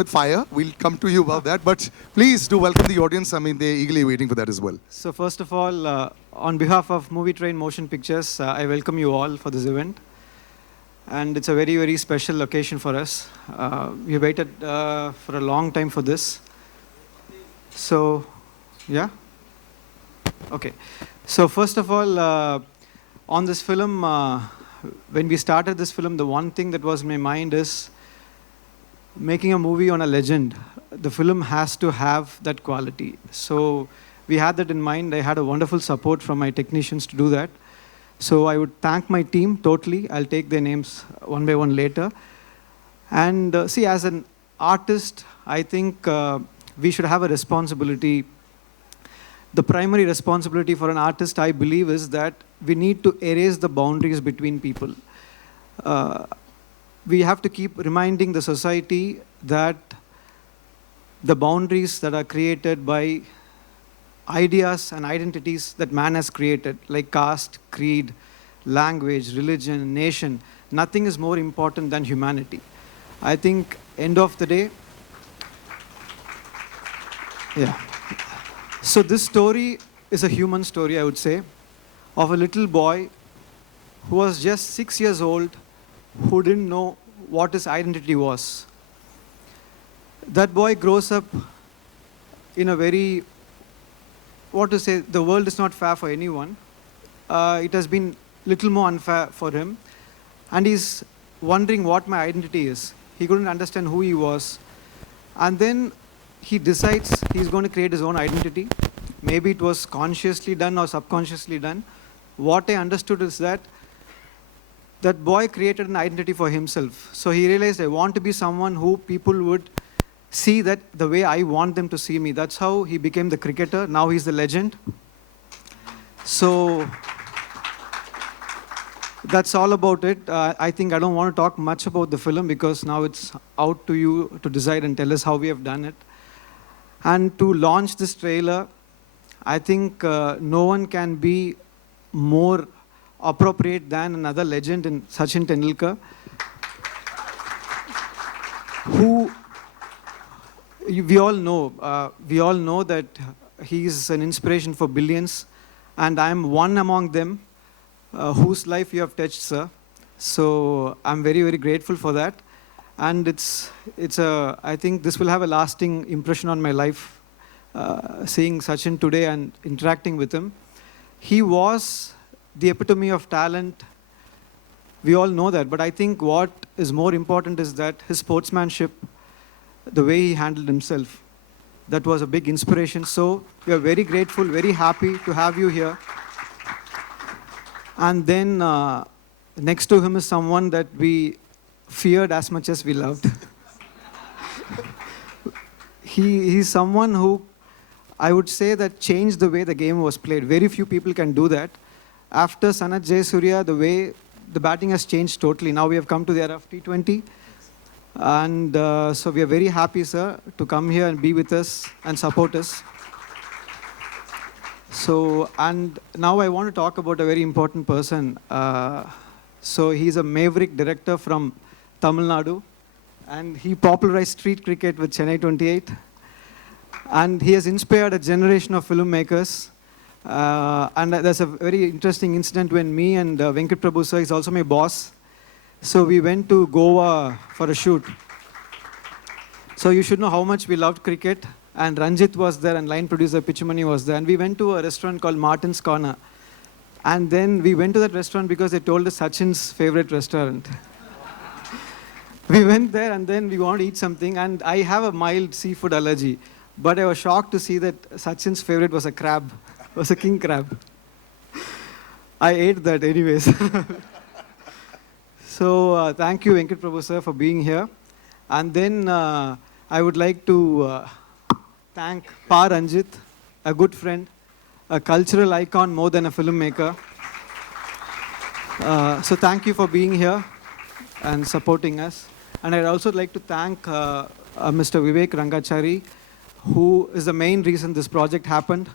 with fire. We'll come to you about that. But please do welcome the audience. I mean, they're eagerly waiting for that as well. So first of all, on behalf of Movie Train Motion Pictures, I welcome you all for this event. And it's a very, very special occasion for us. We waited for a long time for this. So, yeah? Okay. So first of all, on this film, when we started this film, the one thing that was in my mind is making a movie on a legend. The film has to have that quality. So we had that in mind. I had a wonderful support from my technicians to do that. So I would thank my team totally. I'll take their names one by one later. And see, as an artist, I think we should have a responsibility. The primary responsibility for an artist, I believe, is that we need to erase the boundaries between people. We have to keep reminding the society that the boundaries that are created by ideas and identities that man has created, like caste, creed, language, religion, nation, nothing is more important than humanity. I think, end of the day, yeah. So this story is a human story, I would say, of a little boy who was just 6 years old, who didn't know what his identity was. That boy grows up in a very, what to say, the world is not fair for anyone. It has been little more unfair for him. And he's wondering what my identity is. He couldn't understand who he was. And then he decides he's going to create his own identity. Maybe it was consciously done or subconsciously done. What I understood is that that boy created an identity for himself. So he realized, I want to be someone who people would see that the way I want them to see me. That's how he became the cricketer. Now he's the legend. So that's all about it. I think I don't want to talk much about the film because now it's out to you to decide and tell us how we have done it. And to launch this trailer, I think no one can be more appropriate than another legend in Sachin Tendulkar, who we all know that he is an inspiration for billions, and I am one among them whose life you have touched, sir. So I'm very, very grateful for that. And I think this will have a lasting impression on my life, seeing Sachin today and interacting with him. He was the epitome of talent. We all know that. But I think what is more important is that his sportsmanship, the way he handled himself, that was a big inspiration. So we are very grateful, very happy to have you here. And then next to him is someone that we feared as much as we loved. He's someone who, I would say, that changed the way the game was played. Very few people can do that. After Sanath, Jayasuriya, the way the batting has changed totally. Now we have come to the era of T20. And so we are very happy, sir, to come here and be with us and support us. So, and now I want to talk about a very important person. So he's a maverick director from Tamil Nadu, and he popularized street cricket with Chennai 28. And he has inspired a generation of filmmakers. And there's a very interesting incident when me and Venkat Prabhu sir is also my boss. So we went to Goa for a shoot. So you should know how much we loved cricket. And Ranjit was there, and line producer Pichumani was there. And we went to a restaurant called Martin's Corner. And then we went to that restaurant because they told us Sachin's favorite restaurant. We went there, and then we wanted to eat something. And I have a mild seafood allergy. But I was shocked to see that Sachin's favorite was a crab, was a king crab. I ate that anyways. So thank you, Venkat Prabhu sir, for being here. And then I would like to thank Pa Ranjit, a good friend, a cultural icon more than a filmmaker. So thank you for being here and supporting us. And I'd also like to thank Mr. Vivek Rangachari, who is the main reason this project happened.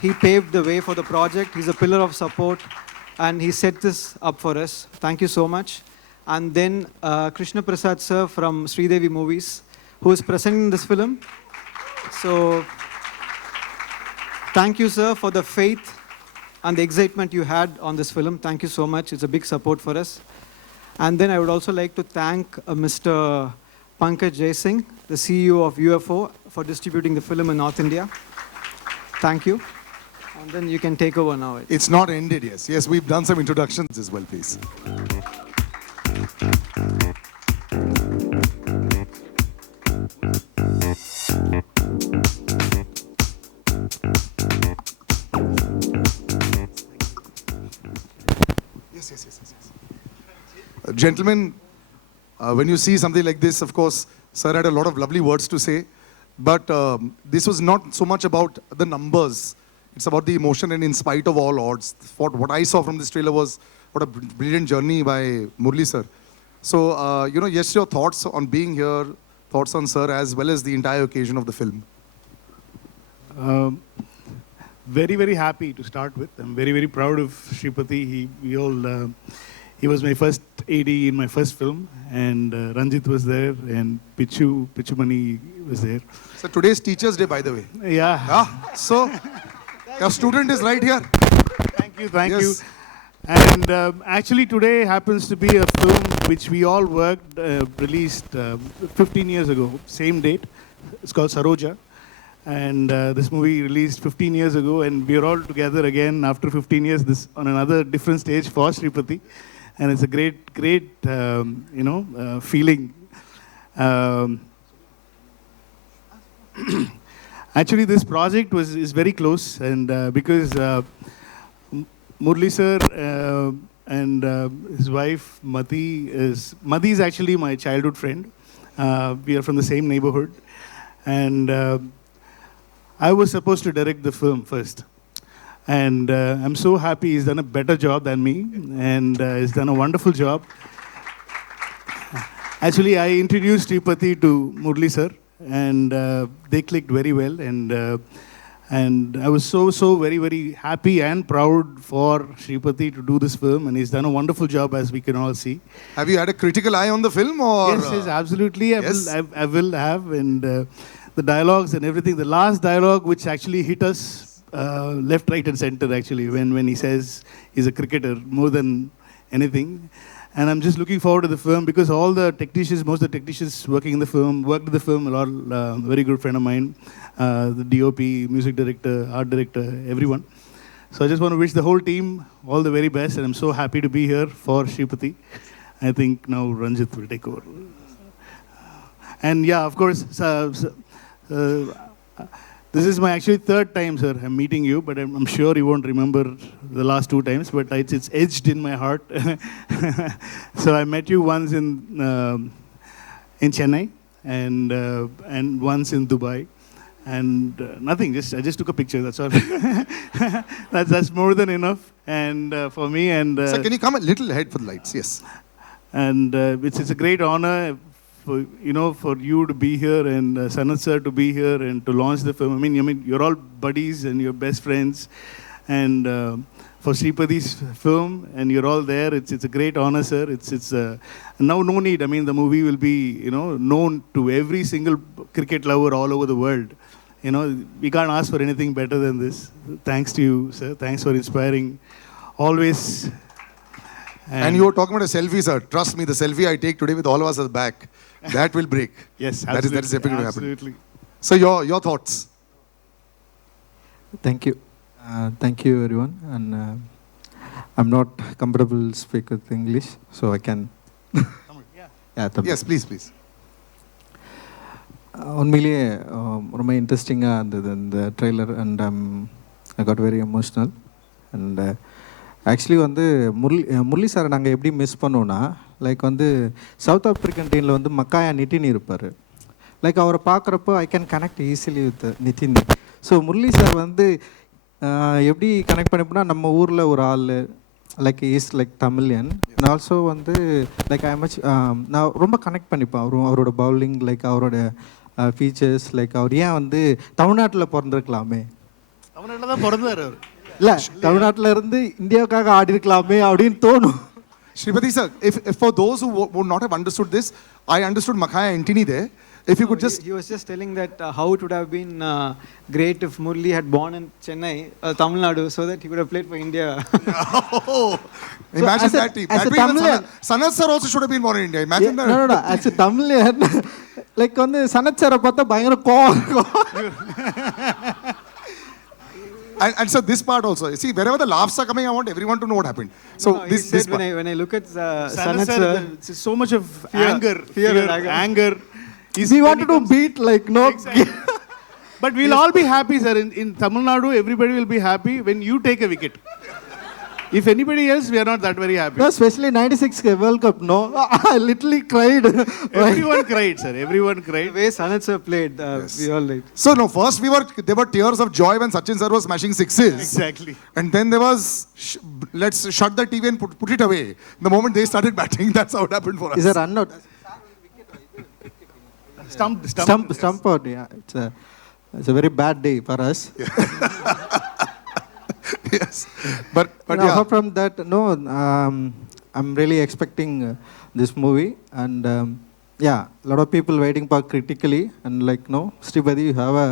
He paved the way for the project. He's a pillar of support, and he set this up for us. Thank you so much. And then Krishna Prasad sir from Sridevi Movies, who is presenting this film. So thank you, sir, for the faith and the excitement you had on this film. Thank you so much. It's a big support for us. And then I would also like to thank Mr. Pankaj Jaisingh, the CEO of UFO, for distributing the film in North India. Thank you. And then you can take over now. It's not ended, yes. Yes, we've done some introductions as well, please. Yes. Gentlemen, when you see something like this, of course, sir had a lot of lovely words to say, but this was not so much about the numbers. It's about the emotion, and in spite of all odds, what I saw from this trailer was what a brilliant journey by Murli sir. So, yes, your thoughts on being here, thoughts on sir, as well as the entire occasion of the film. Very, very happy to start with. I'm very, very proud of Shripati. He was my first AD in my first film, and Ranjit was there, and Pichumani was there. So today's Teachers' Day, by the way. Yeah. So your student is right here. Thank you. And actually today happens to be a film which we all worked, released 15 years ago, same date. It's called Saroja. And this movie released 15 years ago, and we are all together again after 15 years this on another different stage for Shripati. And it's a great feeling. Actually, this project is very close, and because Murli sir and his wife Mati is actually my childhood friend. We are from the same neighborhood, and I was supposed to direct the film first. And I'm so happy he's done a better job than me, and he's done a wonderful job. Actually, I introduced Shripati to Murli sir, and they clicked very well. And I was so very, very happy and proud for Shripati to do this film, and he's done a wonderful job, as we can all see. Have you had a critical eye on the film, or? Yes, absolutely. I will have, and the dialogues and everything. The last dialogue, which actually hit us left, right, and center, actually, when he says he's a cricketer more than anything. And I'm just looking forward to the film, because all the technicians, most of the technicians working in the film, worked in the film, a lot, very good friend of mine, the DOP, music director, art director, everyone. So I just want to wish the whole team all the very best, and I'm so happy to be here for Shripati. I think now Ranjit will take over. And yeah, of course, this is my actually third time, sir, I'm meeting you, but I'm sure you won't remember the last two times, but it's edged in my heart. So I met you once in Chennai, and once in Dubai, and nothing, I just took a picture, that's all. that's more than enough, and for me. And Sir, can you come a little ahead for the lights? Yes. And it's a great honor for you to be here, and Sanath sir to be here and to launch the film. I mean, you're all buddies and you're best friends, and for Shripati's film, and you're all there. It's a great honor, sir. It's now no need. I mean, the movie will be known to every single cricket lover all over the world. We can't ask for anything better than this. Thanks to you, sir. Thanks for inspiring always. And you were talking about a selfie, sir. Trust me, the selfie I take today with all of us at the back, that will break. Yes, that is definitely going to happen. Absolutely. So your thoughts? Thank you. Thank you, everyone. And I'm not comfortable to speak with English, so I can. Yes, please. உண்மையிலேயே ரொம்ப இன்ட்ரெஸ்டிங்காக இருந்தது இந்த trailer, and I got very emotional. And actually Murali சாரை நாங்கள் எப்படி miss பண்ணோன்னா, like south African டீமில் மக்காயா நிட்டின் இருப்பார். லைக் அவரை பார்க்குறப்போ I can connect easily with Nitin. So Murali sir எப்படி கனெக்ட் பண்ணிப்போனா, நம்ம ஊரில் ஒரு ஆள், like is like Tamilian, and also like I much நான் ரொம்ப கனெக்ட் பண்ணிப்பேன் அவரோட பவுலிங், லைக் அவரோட ஃபீச்சர்ஸ், லைக் அவர் ஏன் தமிழ்நாட்டில் பிறந்திருக்கலாமே, தமிழ்நாட்டில் தான் பிறந்தார் அவர், இல்லை தமிழ்நாட்டில் இருந்து இந்தியாவுக்காக ஆடி இருக்கலாமே அப்படின்னு தோணும். Shripati sir, if for those who would not have understood this, I understood Makhaya Antony there. If you could just... He was just telling that how it would have been great if Murli had born in Chennai, Tamil Nadu, so that he could have played for India. Oh, imagine as a- that team. as That a way even Tamilian- Sanath sir also should have been born in India. Imagine that. No. As a Tamilian, like வந்து சனத் சாரை பார்த்தா பயங்கர கோவம் இருக்கும். And so this part also. See, wherever the laughs are coming, I want everyone to know what happened. So No, he this said part. when I look at Sanath Sanath sir, sir, there's so much of Fear. anger, Fear fear, and anger. He wanted to beat like no. Exactly. But we'll all be happy, sir. In Tamil Nadu, everybody will be happy when you take a wicket. If anybody else, we are not that very happy. No, especially 96 World Cup. No, I literally cried. Everyone cried, sir. Everyone the cried. way Sanath sir played, we all liked. So no, first there were tears of joy when Sachin sir was smashing sixes. Exactly. And then there was, let's shut the TV and put it away. The moment they started batting, that's how it happened for us. Is a run out. Stump out. Yeah, it's a very bad day for us. Yes. But And yeah. apart from that, no, I'm really expecting this movie, and yeah, a lot of people waiting for critically, and like no, Sripati, you have a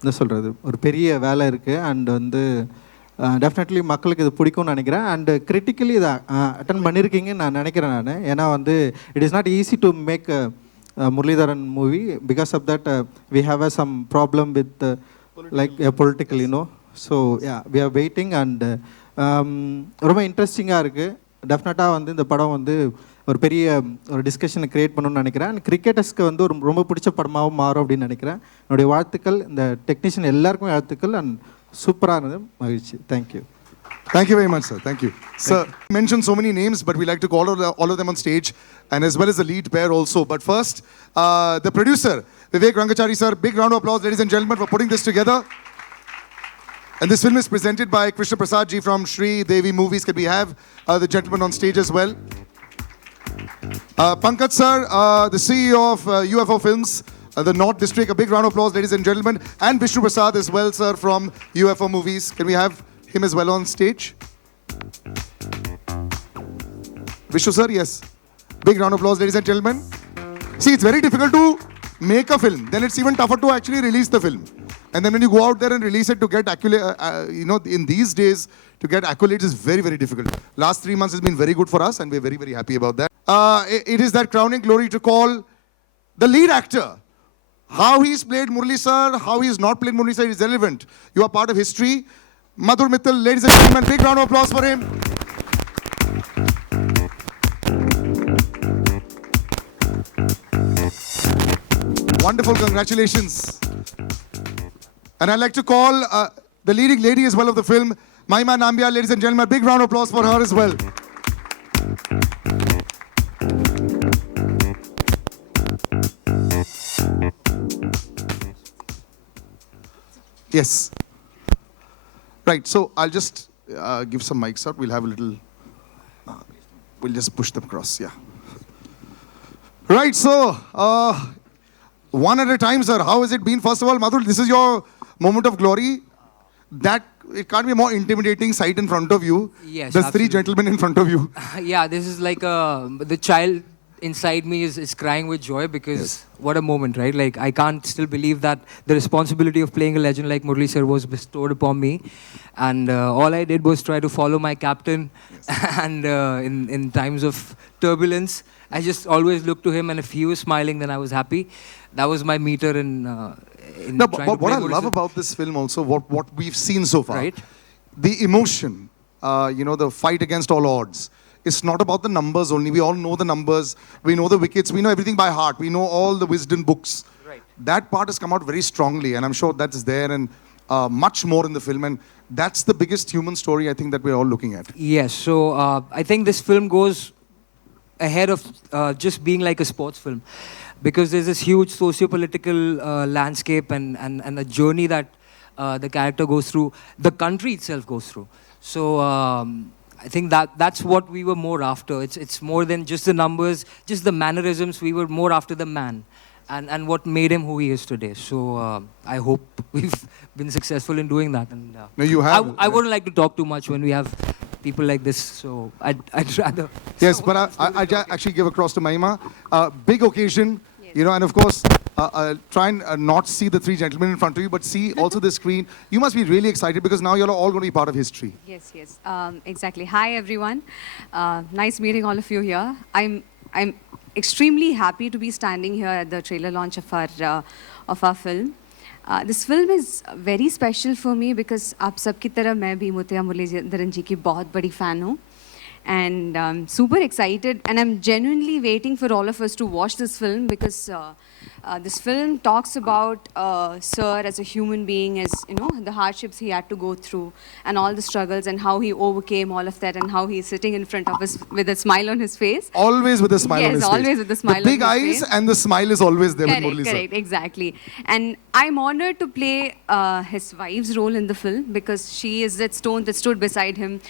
என்ன சொல்கிறது ஒரு பெரிய வேலை இருக்குது, and வந்து definitely மக்களுக்கு இது பிடிக்கும்னு நினைக்கிறேன், அண்ட் கிரிட்டிக்கலி இதை அட்டன் பண்ணியிருக்கீங்கன்னு நான் நினைக்கிறேன் நான். ஏன்னா வந்து it is not easy to make Muralitharan movie because of that we have some problem with like political, you know. So yeah, we are waiting, and ரொம்ப இன்ட்ரெஸ்டிங்காக இருக்குது. டெஃபினட்டாக வந்து இந்த படம் வந்து ஒரு பெரிய ஒரு டிஸ்கஷனை க்ரியேட் பண்ணணும்னு நினைக்கிறேன். அண்ட் கிரிக்கெட்டர்ஸ்க்கு வந்து ஒரு ரொம்ப பிடிச்ச படமாகவும் மாறும் அப்படின்னு நினைக்கிறேன். என்னுடைய வாழ்த்துக்கள், இந்த டெக்னீஷியன் எல்லாருக்குமே வாழ்த்துக்கள், அண்ட் சூப்பராக இருந்தது. மகிழ்ச்சி. Thank you. Thank you very much, sir. Thank you. Sir, you mentioned so many names, but we like to call all of them on stage, and as well as the lead pair also. But first, the producer, Vivek Rangachari, sir. Big round of applause, ladies and gentlemen, for putting this together. And this film is presented by Krishna Prasad ji from Shri Devi Movies. Can we have the gentleman on stage as well? Pankaj sir, the CEO of UFO Films, the North District. A big round of applause, ladies and gentlemen. And Vishnu Prasad as well, sir, from UFO Movies. Can we have him as well on stage? Vishnu sir, yes. Big round of applause, ladies and gentlemen. See, it's very difficult to make a film. Then it's even tougher to actually release the film. And then when you go out there and release it to get you know, in these days, to get accolades is very, very difficult. Last 3 months has been very good for us, and we're very, very happy about that. It is that crowning glory to call the lead actor. How he's played Murli sir, how he's not played Murli sir is relevant. You are part of history. Madhur Mittal, ladies and gentlemen, big round of applause for him. Wonderful, congratulations. And I'd like to call the leading lady as well of the film, Mahima Nambia, ladies and gentlemen, big round of applause for her as well. Yes. Right, so I'll just give some mics out. We'll have a little, we'll just push them across, yeah. Right, so, one at a time, sir. How has it been? First of all, Madhur, this is your moment of glory. That, it can't be a more intimidating sight in front of you. Yes, There's three absolutely. gentlemen in front of you. Yeah, this is like the child inside me is crying with joy because what a moment, right? Like, I can't still believe that the responsibility of playing a legend like Murli sir was bestowed upon me. And all I did was try to follow my captain. And in times of turbulence, I just always looked to him, and if he was smiling, then I was happy. That was my meter in No, trying but to what play I Murli love sir. about this film also, what we've seen so far, Right. the emotion, you know, the fight against all odds. It's not about the numbers only. We all know the numbers. We know the wickets. We know everything by heart. We know all the wisdom books. Right. That part has come out very strongly, and I'm sure that's there and much more in the film. And that's the biggest human story I think that we're all looking at. Yes, so I think this film goes ahead of just being like a sports film, because there's this huge socio-political landscape and a journey that the character goes through, the country itself goes through. So I think that's what we were more after. It's more than just the numbers, just the mannerisms. We were more after the man and what made him who he is today. So I hope we've been successful in doing that. And No, you have. I wouldn't like to talk too much when we have people like this. So I'd rather. Yes, but I actually give across to Mahima. Big occasion, you know, and of course, try and not see the three gentlemen in front of you, but see also the screen. You must be really excited because now you're all going to be part of history. Yes, yes, exactly. Hi, everyone. Nice meeting all of you here. I'm extremely happy to be standing here at the trailer launch of our film. This film is very special for me because आप सबकी तरह मैं भी मुत्तिया मुरलीधरन जी की बहुत बड़ी fan हूँ. And I'm super excited and I'm genuinely waiting for all of us to watch this film because this film talks about Sir as a human being, as you know, the hardships he had to go through and all the struggles and how he overcame all of that and how he's sitting in front of us with a smile on his face. Always with a smile on his face. Yes, always with a smile on his face. The big eyes and the smile is always there with Murali sir. Correct, exactly. And I'm honored to play his wife's role in the film because she is that stone that stood beside him,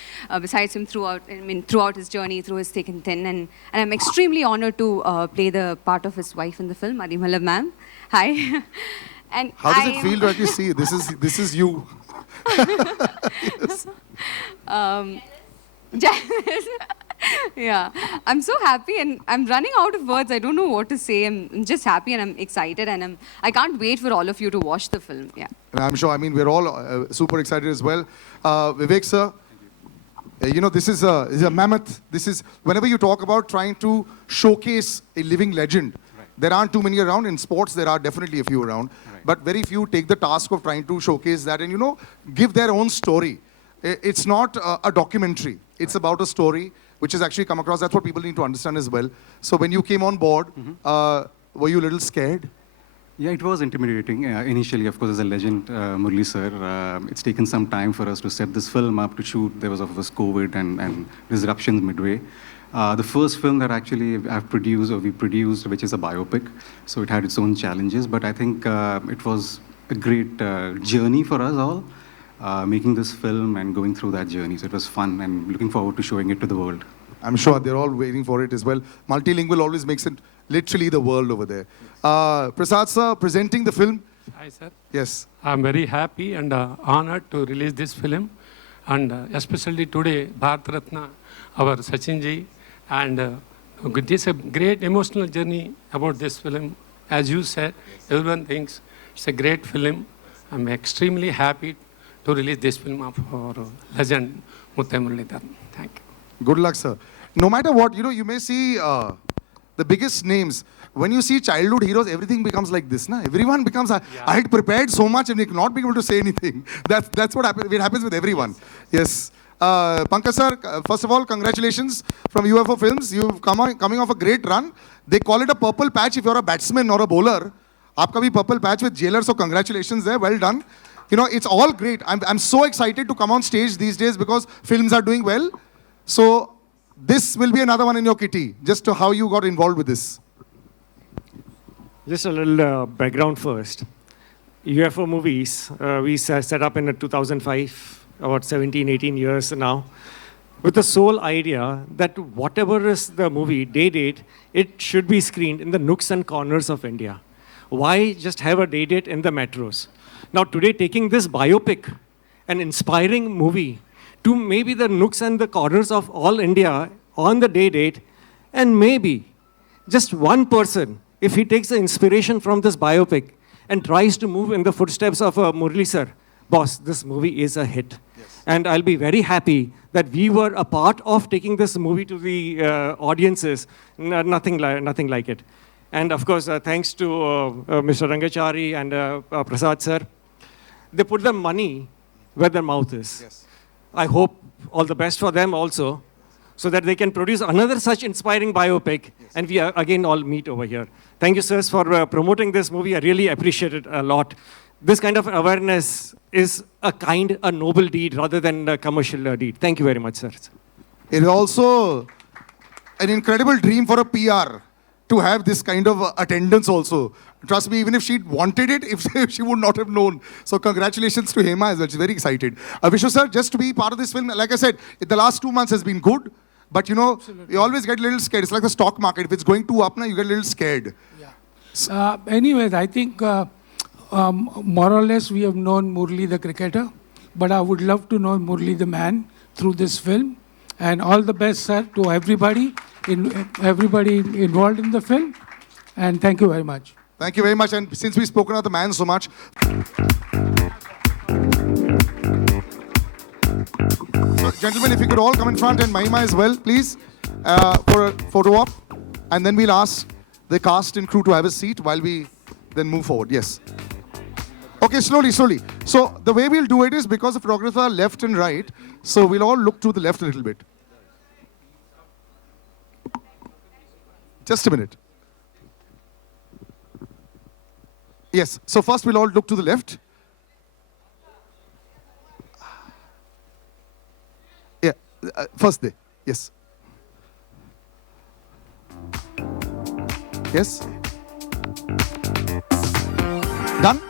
besides him throughout his journey, through his thick and thin. And I'm extremely honored to play the part of his wife in the film, Adi Malab ma'am. Hi. And how does it feel to actually see this is you? Jealous. Yeah, I'm so happy and I'm running out of words. I don't know what to say. I'm just happy and I'm excited and I can't wait for all of you to watch the film. Yeah. And I'm sure. I mean, we're all super excited as well. Vivek sir, you know, this is a mammoth. This is whenever you talk about trying to showcase a living legend. There aren't too many around. In sports, there are definitely a few around. Right. But very few take the task of trying to showcase that and, you know, give their own story. It's not a documentary. It's about a story which has actually come across. That's what people need to understand as well. So when you came on board, were you a little scared? Yeah, it was intimidating. Initially, of course, as a legend, Murali sir, it's taken some time for us to set this film up, to shoot. There was, of course, COVID and disruptions midway. The first film that actually we produced, which is a biopic, so it had its own challenges, but I think it was a great journey for us all, making this film and going through that journey. So it was fun and looking forward to showing it to the world. I'm sure they're all waiting for it as well. Multilingual always makes it literally the world over there. Prasad sir, presenting the film. Hi sir. Yes. I'm very happy and honored to release this film, and especially today, Bharat Ratna, our Sachin ji, and this is a great emotional journey about this film. As you said, everyone thinks it's a great film. I'm extremely happy to release this film of our legend, Muttiah Muralitharan. Thank you. Good luck, sir. No matter what, you know, you may see the biggest names. When you see childhood heroes, everything becomes like this, na? Everyone becomes, I had prepared so much and not being able to say anything. That's what happens. It happens with everyone. Yes. Pankaj sir, first of all, congratulations from UFO Films. You've coming off a great run. They call it a purple patch if you're a batsman or a bowler. Aapka bhi purple patch with Jailer, so congratulations there. Well done. You know, it's all great. I'm so excited to come on stage these days because films are doing well. So this will be another one in your kitty. Just to how you got involved with this. Just a little background first. UFO movies, we set up in 2005. About 17, 18 years now, with the sole idea that whatever is the movie, day date, it should be screened in the nooks and corners of India. Why just have a day date in the metros? Now today, taking this biopic, an inspiring movie, to maybe the nooks and the corners of all India on the day date, and maybe just one person, if he takes the inspiration from this biopic and tries to move in the footsteps of Murali sir, boss, this movie is a hit. And I'll be very happy that we were a part of taking this movie to the audiences. Nothing like it. And of course, thanks to Mr. Rangachari and Prasad sir, they put the money where their mouth is. Yes. I hope all the best for them also, so that they can produce another such inspiring biopic, and we again all meet over here. Thank you, sirs, for promoting this movie. I really appreciate it a lot. This kind of awareness is a noble deed rather than a commercial deed. Thank you very much, sir. It is also an incredible dream for a PR to have this kind of attendance also. Trust me, even if she wanted it, if she would not have known. So congratulations to Hema as well. She's very excited. Vishnu sir, just to be part of this film, like I said, the last 2 months has been good. But you know, you always get a little scared. It's like the stock market. If it's going too up, now you get a little scared. Yeah. Anyways, I think more or less we have known Murali the cricketer, but I would love to know Murali the man through this film. And all the best, sir, to everybody involved in the film. And thank you very much. Thank you very much. And since we've spoken of the man so much, so, gentlemen, if you could all come in front and Mahima as well, please, for a photo op. And then we'll ask the cast and crew to have a seat while we then move forward. Yes. Okay, slowly. So the way we'll do it is because the photographer are left and right, so we'll all look to the left a little bit. Just a minute. Yes, so first we'll all look to the left. Yeah, first there, yes. Yes? Done?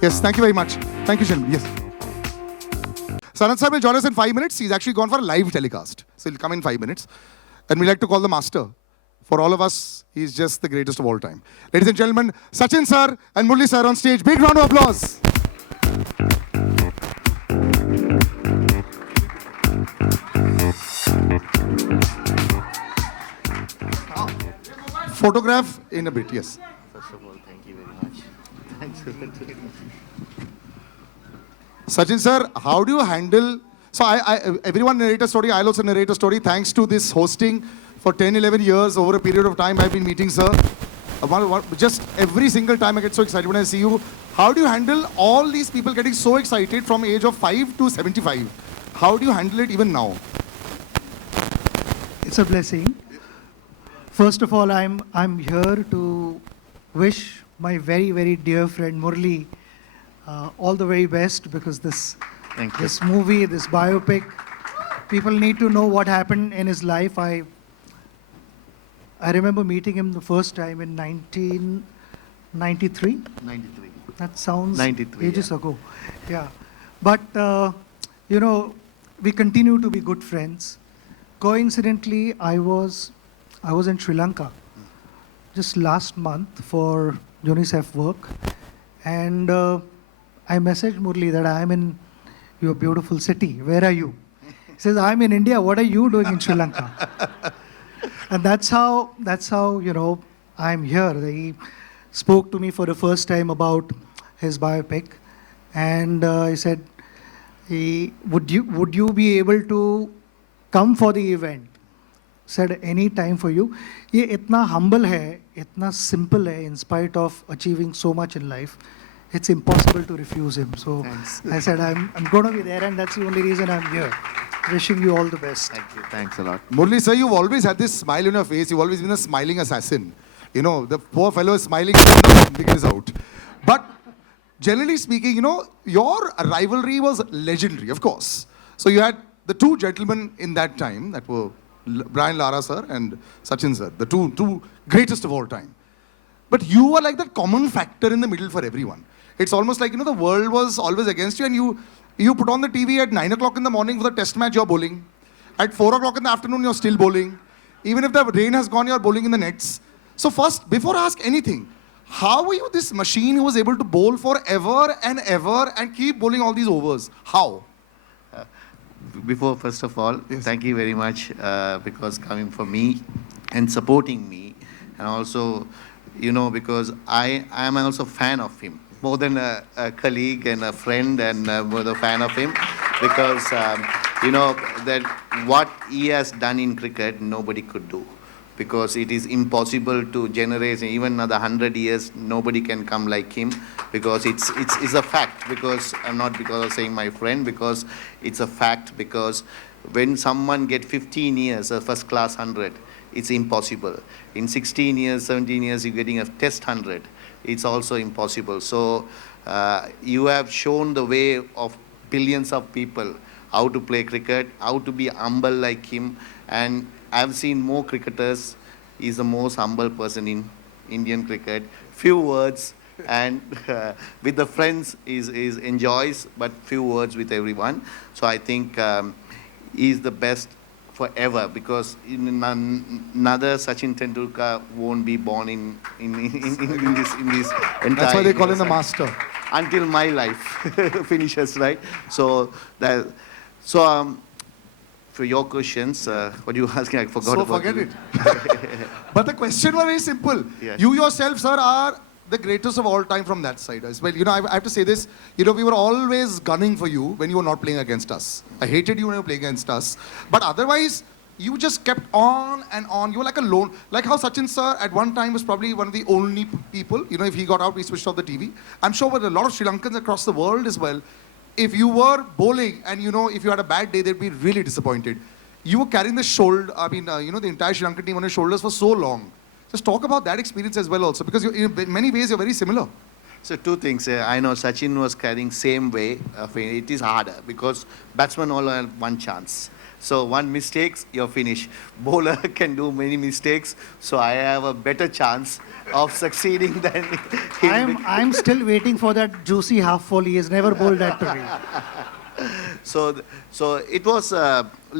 Yes, thank you very much. Thank you, gentlemen. Yes. Sanath sir will join us in 5 minutes. He's actually gone for a live telecast. So he'll come in 5 minutes. And we like to call the master. For all of us, he's just the greatest of all time. Ladies and gentlemen, Sachin sir and Murali sir on stage. Big round of applause. Photograph in a bit, yes. First of all, thank you very much. Thanks for that. Sachin sir, how do you handle... So everyone narrate a story, I'll also narrate a story. Thanks to this hosting for 10, 11 years, over a period of time I've been meeting sir. Just every single time I get so excited when I see you. How do you handle all these people getting so excited from age of 5 to 75? How do you handle it even now? It's a blessing. First of all, I'm here to wish my very, very dear friend Murali all the very best, because this movie, this biopic, people need to know what happened in his life. I remember meeting him the first time in 1993. 93. That sounds 93, ages ago. Yeah. But, you know, we continue to be good friends. Coincidentally, I was in Sri Lanka just last month for UNICEF work, and I messaged Murali that I am in your beautiful city. Where are you? He says, I'm in India. What are you doing in Sri Lanka? And that's how you know I'm here. He spoke to me for the first time about his biopic, and he said, would you be able to come for the event? Said any time for you. Ye itna humble hai, itna simple hai, in spite of achieving so much in life. It's impossible to refuse him. So thanks. I said I'm going to be there, and that's the only reason I'm here. Wishing you all the best. Thank you. Thanks a lot. Murali sir, you've always had this smile on your face. You've always been a smiling assassin. You know, the poor fellow is smiling, something is out. But generally speaking, you know, your rivalry was legendary, of course. So you had the two gentlemen in that time that were Brian Lara sir and Sachin sir, the two greatest of all time. But you were like that common factor in the middle for everyone. It's almost like, you know, the world was always against you, and you put on the TV at 9 o'clock in the morning for the test match, you're bowling. At 4 o'clock in the afternoon, you're still bowling. Even if the rain has gone, you're bowling in the nets. So first, before I ask anything, how were you this machine who was able to bowl forever and ever and keep bowling all these overs? How? Before, first of all, yes, thank you very much because coming for me and supporting me, and also, you know, because I am also a fan of him, more than a colleague and a friend, and more a fan of him, because you know that what he has done in cricket nobody could do, because it is impossible to generate even another 100 years. Nobody can come like him, because it's a fact. Because I'm not because of saying my friend, because it's a fact. Because when someone get 15 years a first class 100, it's impossible. In 16 years, 17 years, you're getting a test 100. It's also impossible. So you have shown the way of billions of people how to play cricket, how to be humble like him. And I've seen more cricketers. He's the most humble person in Indian cricket. Few words, and with the friends is enjoys, but few words with everyone. So I think he's the best forever, because another Sachin Tendulkar won't be born in this entire. That's why they call him the master. Until my life finishes, right? So for your questions, what you asking, I forgot So about forget it. But the question was very simple. Yes. You yourself, sir, are the greatest of all time from that side as well. You know, I have to say this. You know, we were always gunning for you when you were not playing against us. I hated you when you were playing against us. But otherwise, you just kept on and on. You were like a lone, like how Sachin sir at one time was probably one of the only people. You know, if he got out, we switched off the TV. I'm sure with a lot of Sri Lankans across the world as well, if you were bowling and, you know, if you had a bad day, they'd be really disappointed. You were carrying the shoulder, you know, the entire Sri Lankan team on your shoulders for so long. Just talk about that experience as well also, because in many ways you're very similar. So two things. I know Sachin was carrying same way. It is harder because batsmen all have one chance. So one mistakes, you're finished. Bowler can do many mistakes, so I have a better chance of succeeding than him. I'm still waiting for that juicy half volley. He has never bowled that to me. So it was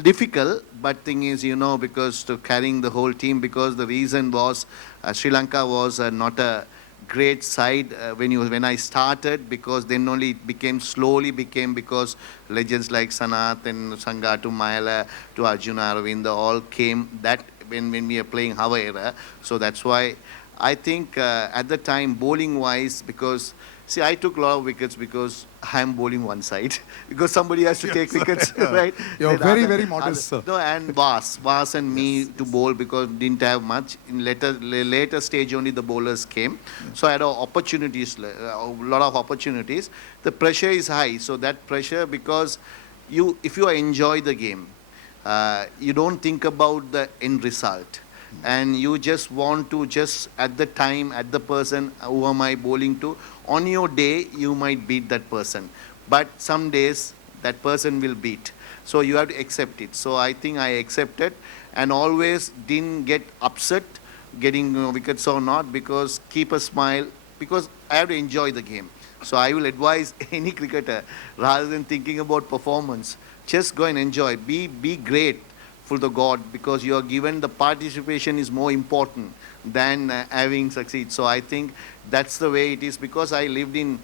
difficult, but thing is, you know, because to carrying the whole team, because the reason was Sri Lanka was not a great side when I started, because then only it slowly became because legends like Sanath and Sangha to Mahela to Arjuna Aravinda all came that when we were playing our era. So that's why I think at the time bowling wise, because see, I took a lot of wickets because I'm bowling one side because somebody has to take wickets, right? You're very modest, sir. No, and Vas and me to bowl because didn't have much. In later stage only the bowlers came. So I had opportunities, a lot of opportunities. The pressure is high, so that pressure, because if you enjoy the game, you don't think about the end result. And you just want to at the time, at the person who am I bowling to, on your day, you might beat that person. But some days, that person will beat. So you have to accept it. So I think I accepted and always didn't get upset getting wickets or not, because keep a smile, because I have to enjoy the game. So I will advise any cricketer, rather than thinking about performance, just go and enjoy. Be great for the God, because you are given the participation is more important than having succeed. So I think that's the way it is, because I lived in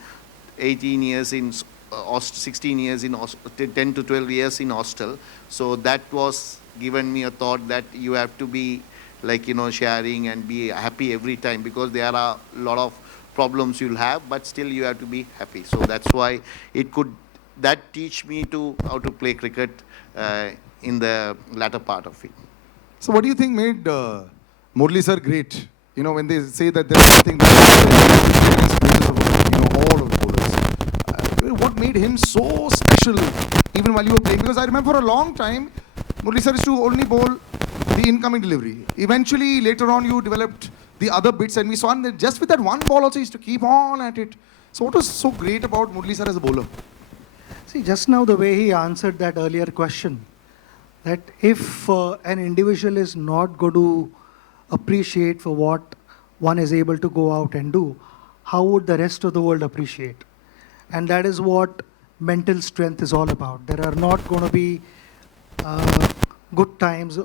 18 years in 16 years in 10 to 12 years in hostel. So that was given me a thought that you have to be like, you know, sharing and be happy every time, because there are a lot of problems you'll have, but still you have to be happy. So that's why that teach me how to play cricket in the latter part of it. So what do you think made Murali sir great? You know, when they say that there's something that, you know, all of the bowlers. What made him so special even while you were playing? Because I remember for a long time, Murali sir used to only bowl the incoming delivery. Eventually, later on, you developed the other bits, and we saw that just with that one ball also, he used to keep on at it. So what was so great about Murali sir as a bowler? See, just now the way he answered that earlier question, that if an individual is not going to appreciate for what one is able to go out and do, how would the rest of the world appreciate? And that is what mental strength is all about. There are not going to be good times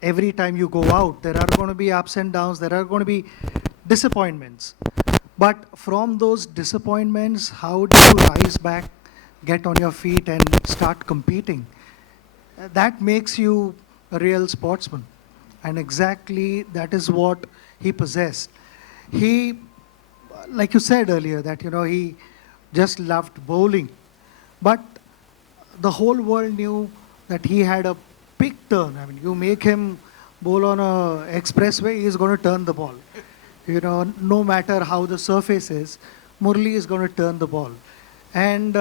every time you go out. There are going to be ups and downs. There are going to be disappointments. But from those disappointments, how do you rise back, get on your feet and start competing? That makes you a real sportsman. And exactly that is what he possessed. He, like you said earlier, that, you know, he just loved bowling. But the whole world knew that he had a big turn. I mean, you make him bowl on a expressway, he's going to turn the ball. You know, no matter how the surface is, Murali is going to turn the ball. And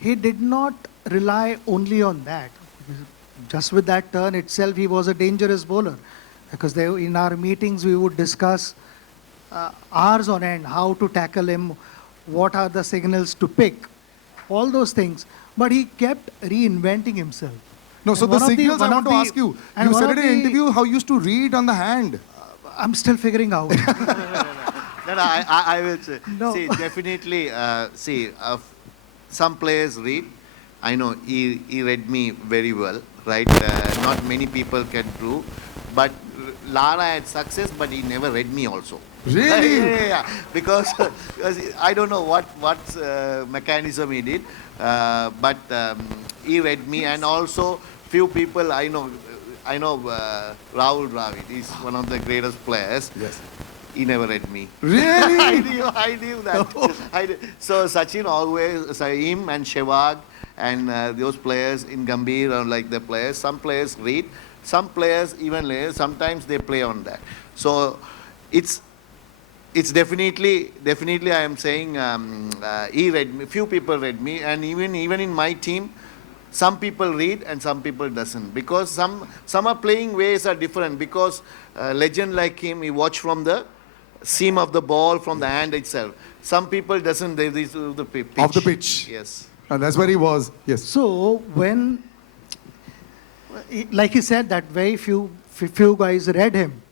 he did not rely only on that. Just with that turn itself, he was a dangerous bowler. Because in our meetings, we would discuss hours on end, how to tackle him, what are the signals to pick, all those things. But he kept reinventing himself. No, so the signals I want to ask you. You said in an interview how you used to read on the hand. I'm still figuring out. No, I will say. No. See, definitely, some players read. I know he read me very well, right? Not many people can do. But Lara had success, but he never read me also. Really? Yeah. Because I don't know what mechanism he did, but he read me. And also few people I know. Rahul Dravid. He's one of the greatest players. Yes. He never read me. Really? I knew that. So Sachin always, him and Sehwag and those players in Gambhir are like the players. Some players read, some players even later, sometimes they play on that. So it's definitely I am saying he read me, few people read me, and even in my team, some people read and some people doesn't, because some are playing ways are different, because legend like him, he watch from the seam of the ball, from the hand itself. Some people doesn't, they do the pitch. Of the pitch. Yes. And that's where he was. Yes. So when, like he said, that very few guys read him.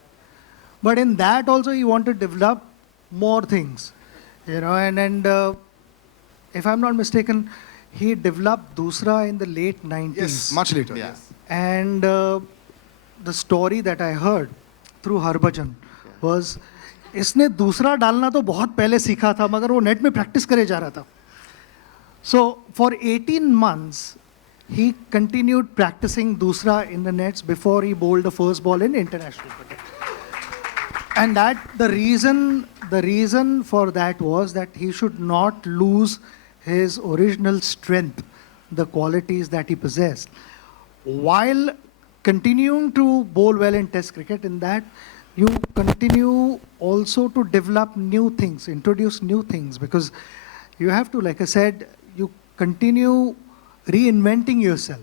But in that also he wanted to develop more things, and if I'm not mistaken, he developed Dusra in the late 90s. Yes, much later. Yeah. Yes. And the story that I heard through Harbhajan was, इसने दूसरा डालना तो बहुत पहले सीखा था, मगर वो नेट में प्रैक्टिस करे जा रहा था. So for 18 months, he continued practicing Dusra in the nets before he bowled the first ball in international cricket. And that the reason for that was that he should not lose his original strength, the qualities that he possessed, while continuing to bowl well in Test cricket. In that, you continue also to develop new things, introduce new things, because you have to, like I said, you continue reinventing yourself.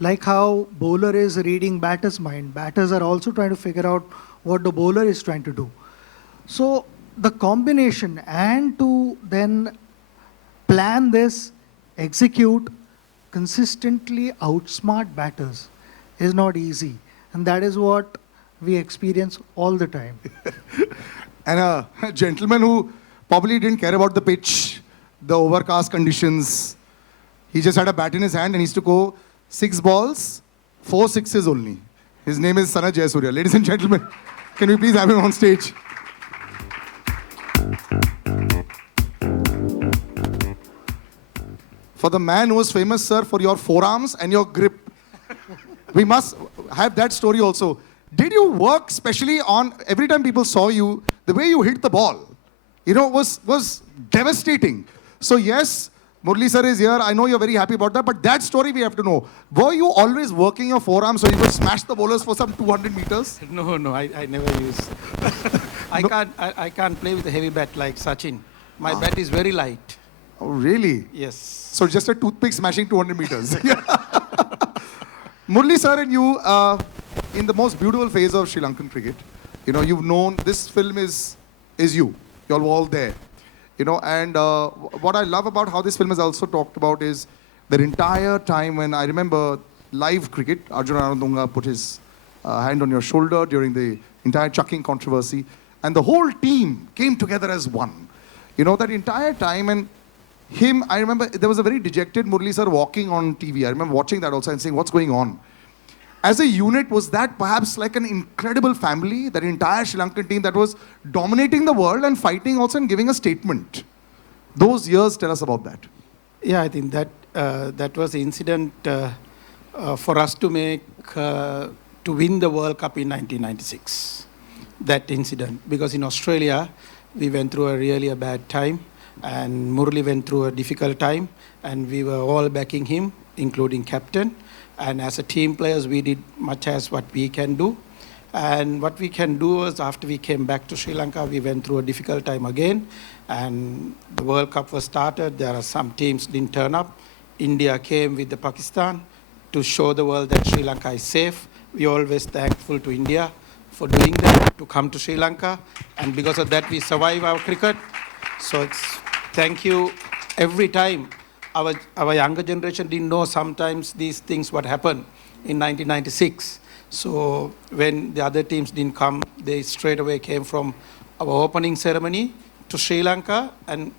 Like how bowler is reading batter's mind, batters are also trying to figure out what the bowler is trying to do. So the combination, and to then plan this, execute, consistently outsmart batters is not easy. And that is what we experience all the time. And a gentleman who probably didn't care about the pitch, the overcast conditions. He just had a bat in his hand and he used to go 6 balls, 4 sixes only. His name is Sanath Jayasuriya. Ladies and gentlemen, can we please have him on stage? For the man who was famous, sir, for your forearms and your grip. We must have that story also. Did you work specially on, every time people saw you, the way you hit the ball, was devastating. So yes, Murali sir is here. I know you're very happy about that, but that story we have to know. Were you always working your forearms so you could smash the bowlers for some 200 meters? No, I never use. I can't play with a heavy bat like Sachin. My bat is very light. Oh, really? Yes. So just a toothpick smashing 200 meters. Murali sir and you, in the most beautiful phase of Sri Lankan cricket, you've known this film is you. You're all there. And what I love about how this film is also talked about is the entire time when I remember live cricket, Arjuna Anandunga put his hand on your shoulder during the entire chucking controversy, and the whole team came together as one. That entire time, and him, I remember there was a very dejected Murali sir walking on TV. I remember watching that also and saying, what's going on? As a unit, was that perhaps like an incredible family, that entire Sri Lankan team that was dominating the world and fighting also and giving a statement? Those years, tell us about that. Yeah, I think that was the incident for us to make, to win the World Cup in 1996. That incident, because in Australia, we went through a bad time, and Murali went through a difficult time, and we were all backing him, including captain. And as a team players, we did much as what we can do. And what we can do was, after we came back to Sri Lanka, we went through a difficult time again. And the World Cup was started. There are some teams didn't turn up. India came with the Pakistan to show the world that Sri Lanka is safe. We are always thankful to India for doing that, to come to Sri Lanka. And because of that, we survive our cricket. So it's thank you every time. Our younger generation didn't know sometimes these things what happened in 1996. So when the other teams didn't come, they straight away came from our opening ceremony to Sri Lanka and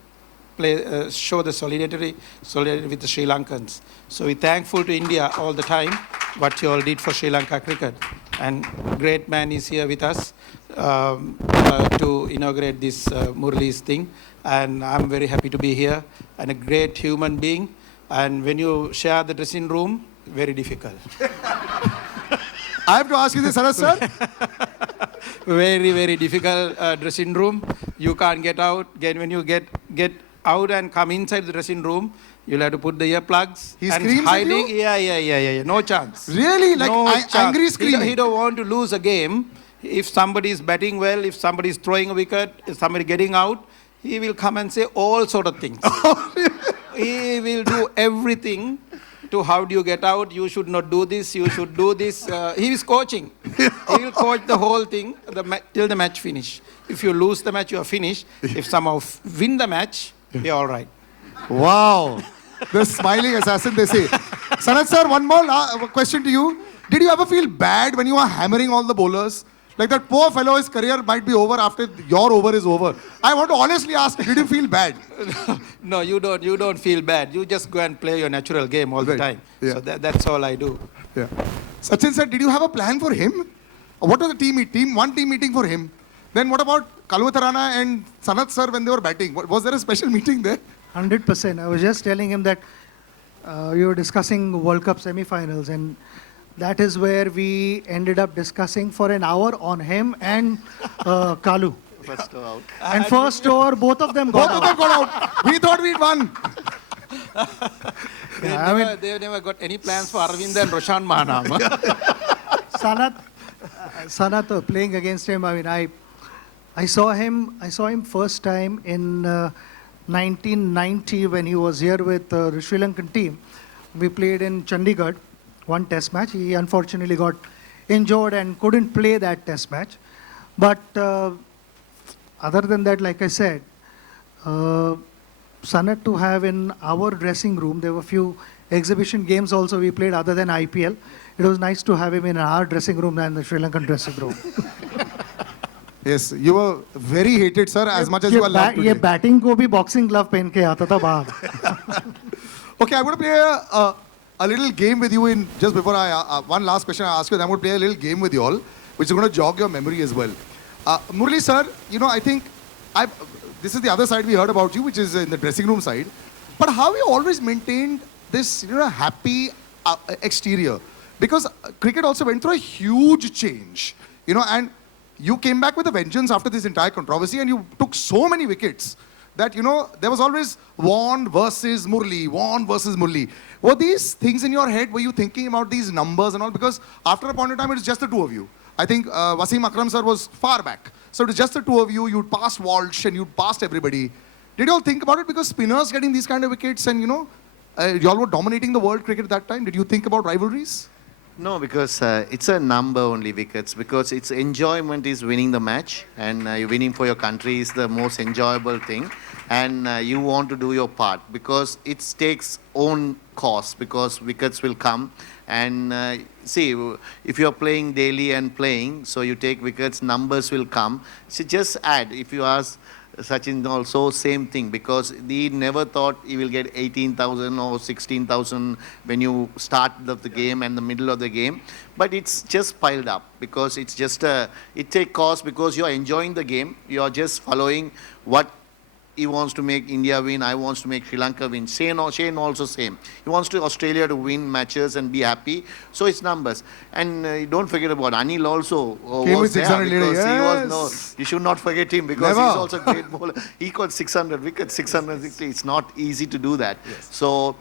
show the solidarity with the Sri Lankans. So we're thankful to India all the time, what you all did for Sri Lanka cricket. And great man is here with us to inaugurate this Murali's thing. And I'm very happy to be here, and a great human being. And when you share the dressing room, very difficult. I have to ask you this, Sanath sir. Very, very difficult dressing room. You can't get out. When you get out and come inside the dressing room, you'll have to put the earplugs. He and screams hiding. at you? Yeah. No chance. Really? Like No chance. angry screaming? He don't want to lose a game. If somebody is batting well, if somebody is throwing a wicket, if somebody getting out, he will come and say all sort of things. He will do everything to how do you get out, you should not do this, you should do this. He is coaching. He will coach the whole thing till the match finish. If you lose the match, you are finished. If somehow win the match, you're all right. Wow. The smiling assassin, they say. Sanath sir, one more question to you. Did you ever feel bad when you were hammering all the bowlers? Like that poor fellow, his career might be over after your over is over. I want to honestly ask, did you feel bad? No, you don't feel bad. You just go and play your natural game all the time. Yeah. So that's all I do. Yeah. Sachin sir, did you have a plan for him? What was the team meeting for him? Then what about Muralitharan and Sanath sir when they were batting? Was there a special meeting there? 100%. I was just telling him that you were discussing World Cup semi-finals, and that is where we ended up discussing for an hour on him and Kalu. First out. And first over, both of them got out. We thought we'd won. They never got any plans for Arvind and Roshan Mahanam. Sanath playing against him. I mean, I saw him first time in 1990 when he was here with the Sri Lankan team. We played in Chandigarh, one test match. He unfortunately got injured and couldn't play that test match. But other than that, like I said, Sanath to have in our dressing room, there were a few exhibition games also we played other than IPL. It was nice to have him in our dressing room than the Sri Lankan dressing room. Yes, you were very hated, sir, as much as you are loved today. ये batting को भी boxing glove पहन के आता था बाहर. Okay, I'm going to play a little game with you in just before one last question I ask you. I'm going to play a little game with you all, which is going to jog your memory as well. Murali sir, I think this is the other side we heard about you, which is in the dressing room side. But how you always maintained this, happy exterior? Because cricket also went through a huge change, and you came back with a vengeance after this entire controversy, and you took so many wickets that, there was always Warne versus Murli. Were these things in your head? Were you thinking about these numbers and all? Because after a point in time, it was just the two of you. I think Wasim Akram sir was far back. So it was just the two of you. You'd passed Walsh and you'd passed everybody. Did you all think about it? Because spinners getting these kind of wickets and, you all were dominating the world cricket at that time. Did you think about rivalries? No, because it's a number only wickets, because its enjoyment is winning the match, and winning for your country is the most enjoyable thing, and you want to do your part because it takes own cost, because wickets will come, and see, if you're playing daily and playing, so you take wickets, numbers will come. So just add, if you ask Sachin also, same thing, because he never thought he will get 18,000 or 16,000 when you start the game and the middle of the game. But it's just piled up, because it's just it takes cost, because you're enjoying the game. You're just following what he wants to make India win, I wants to make Sri Lanka win. Shane also same. He wants to Australia to win matches and be happy. So it's numbers. And don't forget about Anil also. Was there, because yes. you should not forget him, because he's also a great bowler. He got 600 wickets, 660. It's not easy to do that. Yes. So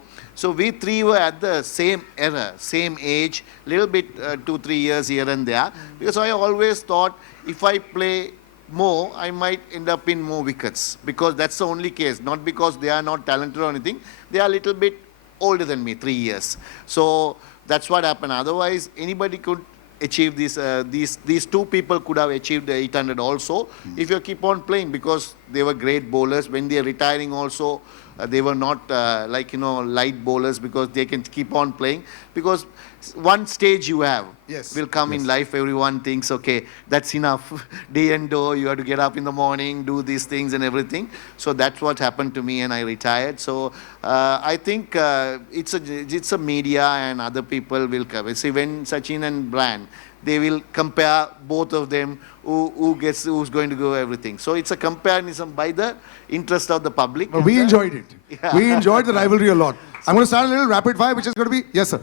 we three were at the same era, same age, little bit 2-3 years here and there. Because I always thought if I play more, I might end up in more wickets, because that's the only case. Not because they are not talented or anything. They are a little bit older than me, 3 years. So that's what happened. Otherwise, anybody could achieve this. These two people could have achieved the 800 also if you keep on playing, because they were great bowlers. When they are retiring also, they were not light bowlers, because they can keep on playing. Because one stage you have will come in life. Everyone thinks, okay, that's enough. Day and door, you have to get up in the morning, do these things and everything. So that's what happened to me, and I retired. So I think it's a media and other people will cover. See, when Sachin and Brian, they will compare both of them, who's going to go everything. So it's a comparison by the interest of the public. We enjoyed it. Yeah. We enjoyed the rivalry a lot. I'm going to start a little rapid fire, which is going to be, yes sir.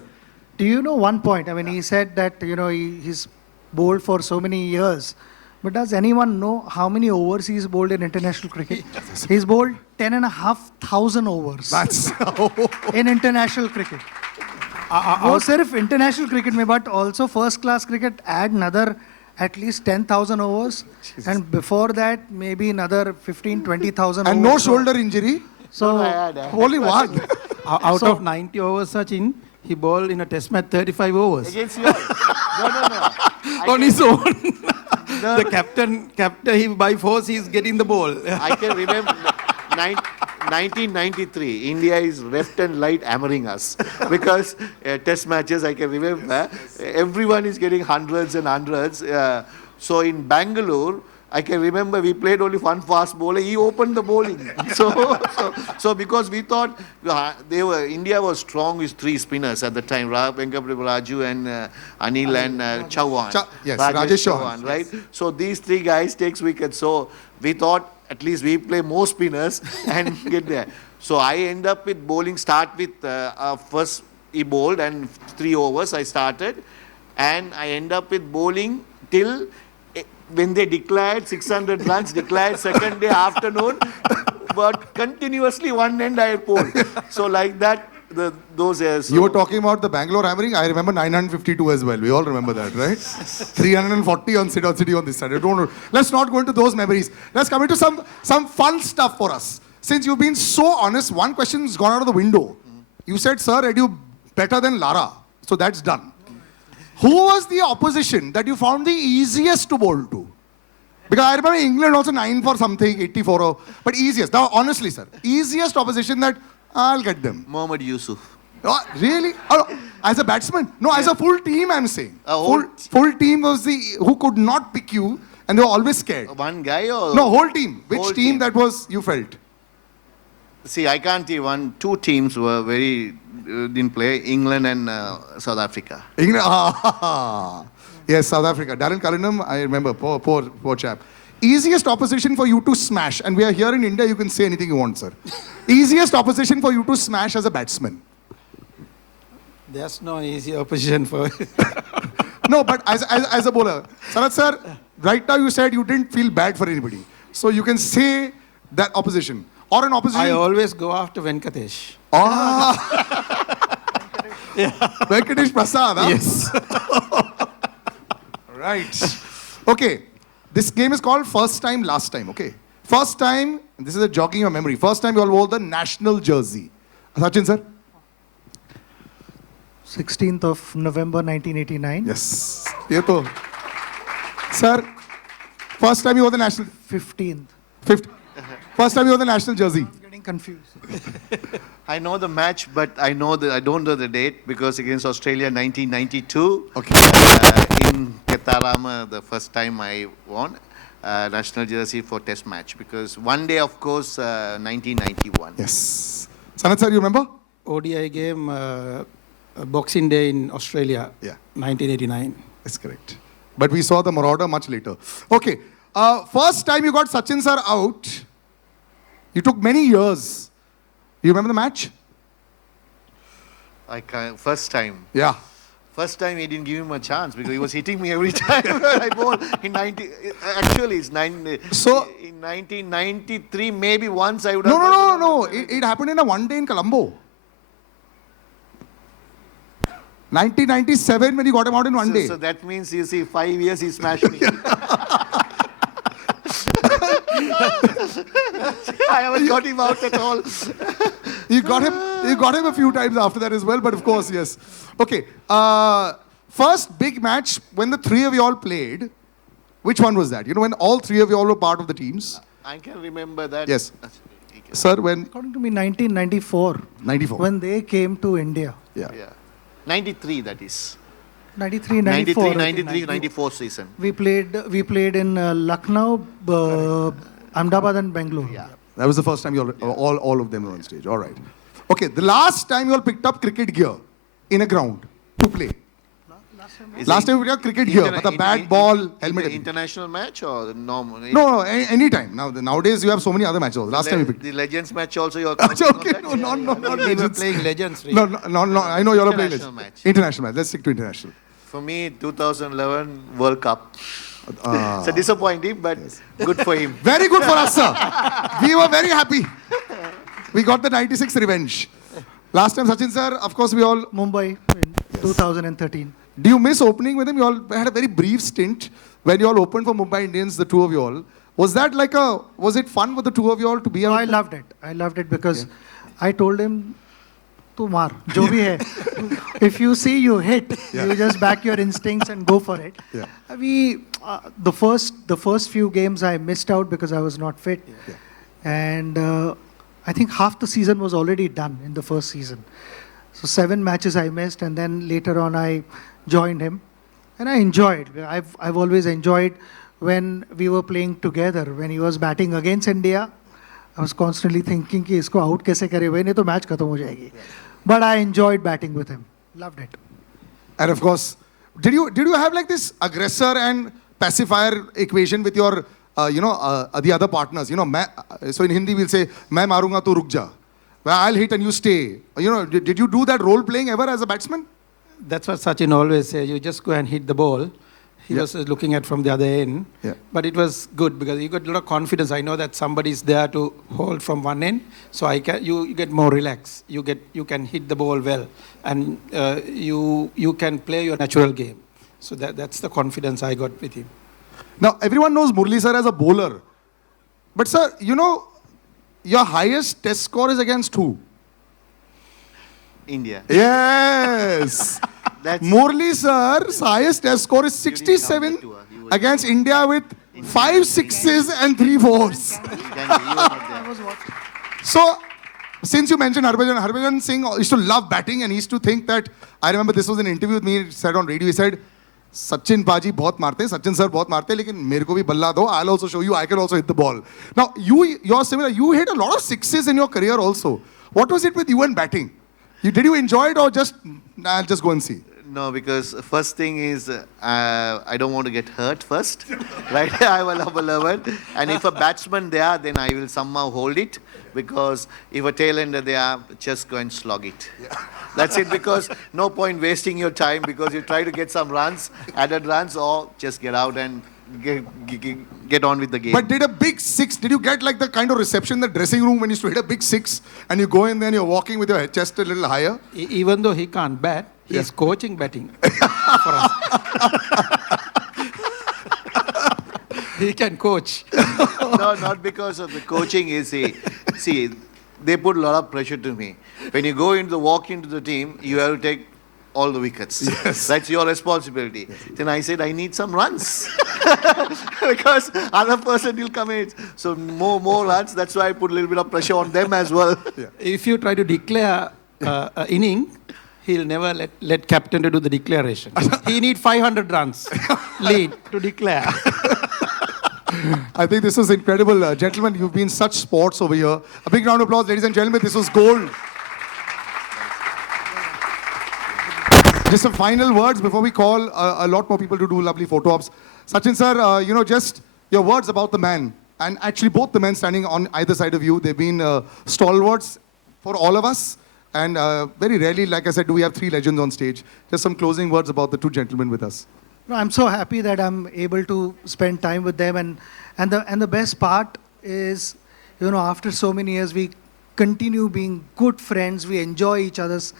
Do you know one point? I mean, he said that, he's bowled for so many years. But does anyone know how many overs he's bowled in international cricket? He's bowled 10,500 overs. That's in international cricket. वो सिर्फ international cricket में, but also first class cricket add another at least 10,000 overs. Jesus. And before that, maybe another 15,000-20,000 and overs. no shoulder injury. So only one. Out of 90 overs, Sachin, he bowled in a test match 35 overs. Against you? No. On his own. The captain, he by force, he's getting the ball. I can remember 1993, India is left and right hammering us because test matches, I can remember, everyone is getting hundreds and hundreds. So in Bangalore, I can remember we played only one fast bowler. He opened the bowling. So because we thought India was strong with three spinners at the time, Raju and Anil and Chauhan. Yes, Rajesh Chauhan, right? Yes. So these three guys takes wickets. So we thought at least we play more spinners and get there. So I end up with bowling, start with first he bowled and 3 overs I started. And I end up with bowling till when they declared 600 runs, declared second day afternoon, but continuously one end I bowled. So like that, those years. You were talking about the Bangalore hammering. I remember 952 as well. We all remember that, right? 340 on City on this side. Let's not go into those memories. Let's come into some fun stuff for us. Since you've been so honest, one question's gone out of the window. You said, sir, Edu better than Lara. So that's done. Who was the opposition that you found the easiest to bowl to? Because I remember England also 9 for something, 84, but easiest. Now, honestly, sir, easiest opposition that I'll get them. Mohammad Yusuf. Oh, really? Oh, as a batsman? No, as a full team, I'm saying. Full team was who could not pick you, and they were always scared. One guy or? No, whole team. Which Whole team that was you felt? See, I can't see two teams were didn't play, England and South Africa. England, yes, South Africa. Darren Cullingham, I remember, poor chap. Easiest opposition for you to smash, and we are here in India, you can say anything you want, sir. Easiest opposition for you to smash as a batsman. There's no easy opposition for No, but as a bowler. Sanath sir, right now you said you didn't feel bad for anybody. So you can say that opposition. Or an opposition. I always go after Venkatesh. Venkatesh Prasad, huh? Yes. Right. Okay. This game is called First Time, Last Time, okay? First time, this is a jogging your memory. First time you all wore the national jersey. Sachin, sir? 16th of November 1989. Yes. Sir, first time you wore the national... 15th. First time you wore the national jersey. I'm getting confused. I know the match, but I don't know the date because against Australia 1992. Okay. In Ketarama, the first time I won national jersey for test match because one day, of course, 1991. Yes. Sanath sir, you remember? ODI game, Boxing Day in Australia, 1989. That's correct. But we saw the Marauder much later. Okay. First time you got Sachin sir out, you took many years. You remember the match? First time. Yeah. First time he didn't give him a chance because he was hitting me every time I bowled. Actually, it's in 1993, maybe once I would have... No. It happened in a one day in Colombo. 1997 when he got him out in one day. So that means, you see, 5 years he smashed me. I haven't got him out at all. You got him a few times after that as well, but of course, yes. Okay. First big match when the three of you all played, which one was that? You know, when all three of you all were part of the teams? I can remember that. Yes. Sir, when? According to me, 1994. 94. When they came to India. Yeah. 93, that is. 93, 94. 94 season. We played in Lucknow, Ahmedabad and Bangalore. Yeah. That was the first time you all of them were on stage. All right. Okay, the last time you all picked up cricket gear in a ground to play. Last time we played cricket here, but the bat, ball, helmet. International match or normal? No, any time. Nowadays you have so many other matches. Last time we picked. The Legends match also you're Okay, no, not We were Legends. playing Legends. Really. No. I know you're playing International Legends. match. International match. Let's stick to international. For me, 2011 World Cup. It's a disappointing, but good for him. Very good for us, sir. We were very happy. We got the 96 revenge. Last time, Sachin sir, of course, we all... Mumbai in 2013. Do you miss opening with him? You all had a very brief stint when you all opened for Mumbai Indians, the two of you all. Was that like was it fun with the two of you all to be No, out? I loved it. I loved it because I told him, tu maar, jo bhi hai. If you see, you hit. You just back your instincts and go for it. Yeah. The first few games I missed out because I was not fit. And I think half the season was already done in the first season. So 7 matches I missed, and then later on I joined him. And I enjoyed. I've always enjoyed when we were playing together. When he was batting against India, I was constantly thinking कि इसको out कैसे करे भाई, नहीं तो match खत्म हो जाएगी. But I enjoyed batting with him. Loved it. And of course, did you have like this aggressor and pacifier equation with your the other partners? So in Hindi we'll say मैं मारूंगा तो रुक जा. Well, I'll hit and you stay. Did you do that role playing ever as a batsman? That's what Sachin always says. You just go and hit the ball. He was looking at from the other end. Yeah. But it was good because you got a lot of confidence. I know that somebody's there to hold from one end, so you get more relaxed. You can hit the ball well, and you can play your natural game. So that's the confidence I got with him. Now everyone knows Murali sir as a bowler, but sir, your highest test score is against who? India. Yes. Murali sir's highest test score is 67 against India with 5 sixes and 3 fours. So, since you mentioned Harbhajan Singh used to love batting and he used to think that, I remember this was an interview with me, he said on radio, he said, Sachin Paji bahut marte, Sachin sir bahut marte, lekin mere ko bhi balla do, I'll also show you, I can also hit the ball. Now, you're similar, you hit a lot of sixes in your career also. What was it with you and batting? Did you enjoy it or I'll just go and see? No, because first thing is I don't want to get hurt first, right? I will have a level, and if a batsman there, then I will somehow hold it, because if a tailender there, just go and slog it. Yeah. That's it, because no point wasting your time, because you try to get some runs, added runs, or just get out and get on with the game. But did a big six, did you get like the kind of reception in the dressing room when you used to hit a big six and you go in there and you're walking with your chest a little higher? Even though he can't bat, he's coaching batting for us. He can coach. No, not because of the coaching. See, they put a lot of pressure to me. When you walk into the team, you have to take all the wickets. Yes. That's your responsibility. Yes. Then I said, I need some runs. Because other person will come in. So more runs. That's why I put a little bit of pressure on them as well. Yeah. If you try to declare an inning, he'll never let captain to do the declaration. He need 500 runs lead to declare. I think this was incredible. Gentlemen, you've been such sports over here. A big round of applause, ladies and gentlemen. This was gold. Just some final words before we call a lot more people to do lovely photo ops. Sachin sir, just your words about the man. And actually both the men standing on either side of you, they've been stalwarts for all of us. And very rarely, like I said, do we have 3 legends on stage. Just some closing words about the 2 gentlemen with us. No, I'm so happy that I'm able to spend time with them. And the best part is, after so many years, we continue being good friends. We enjoy each other's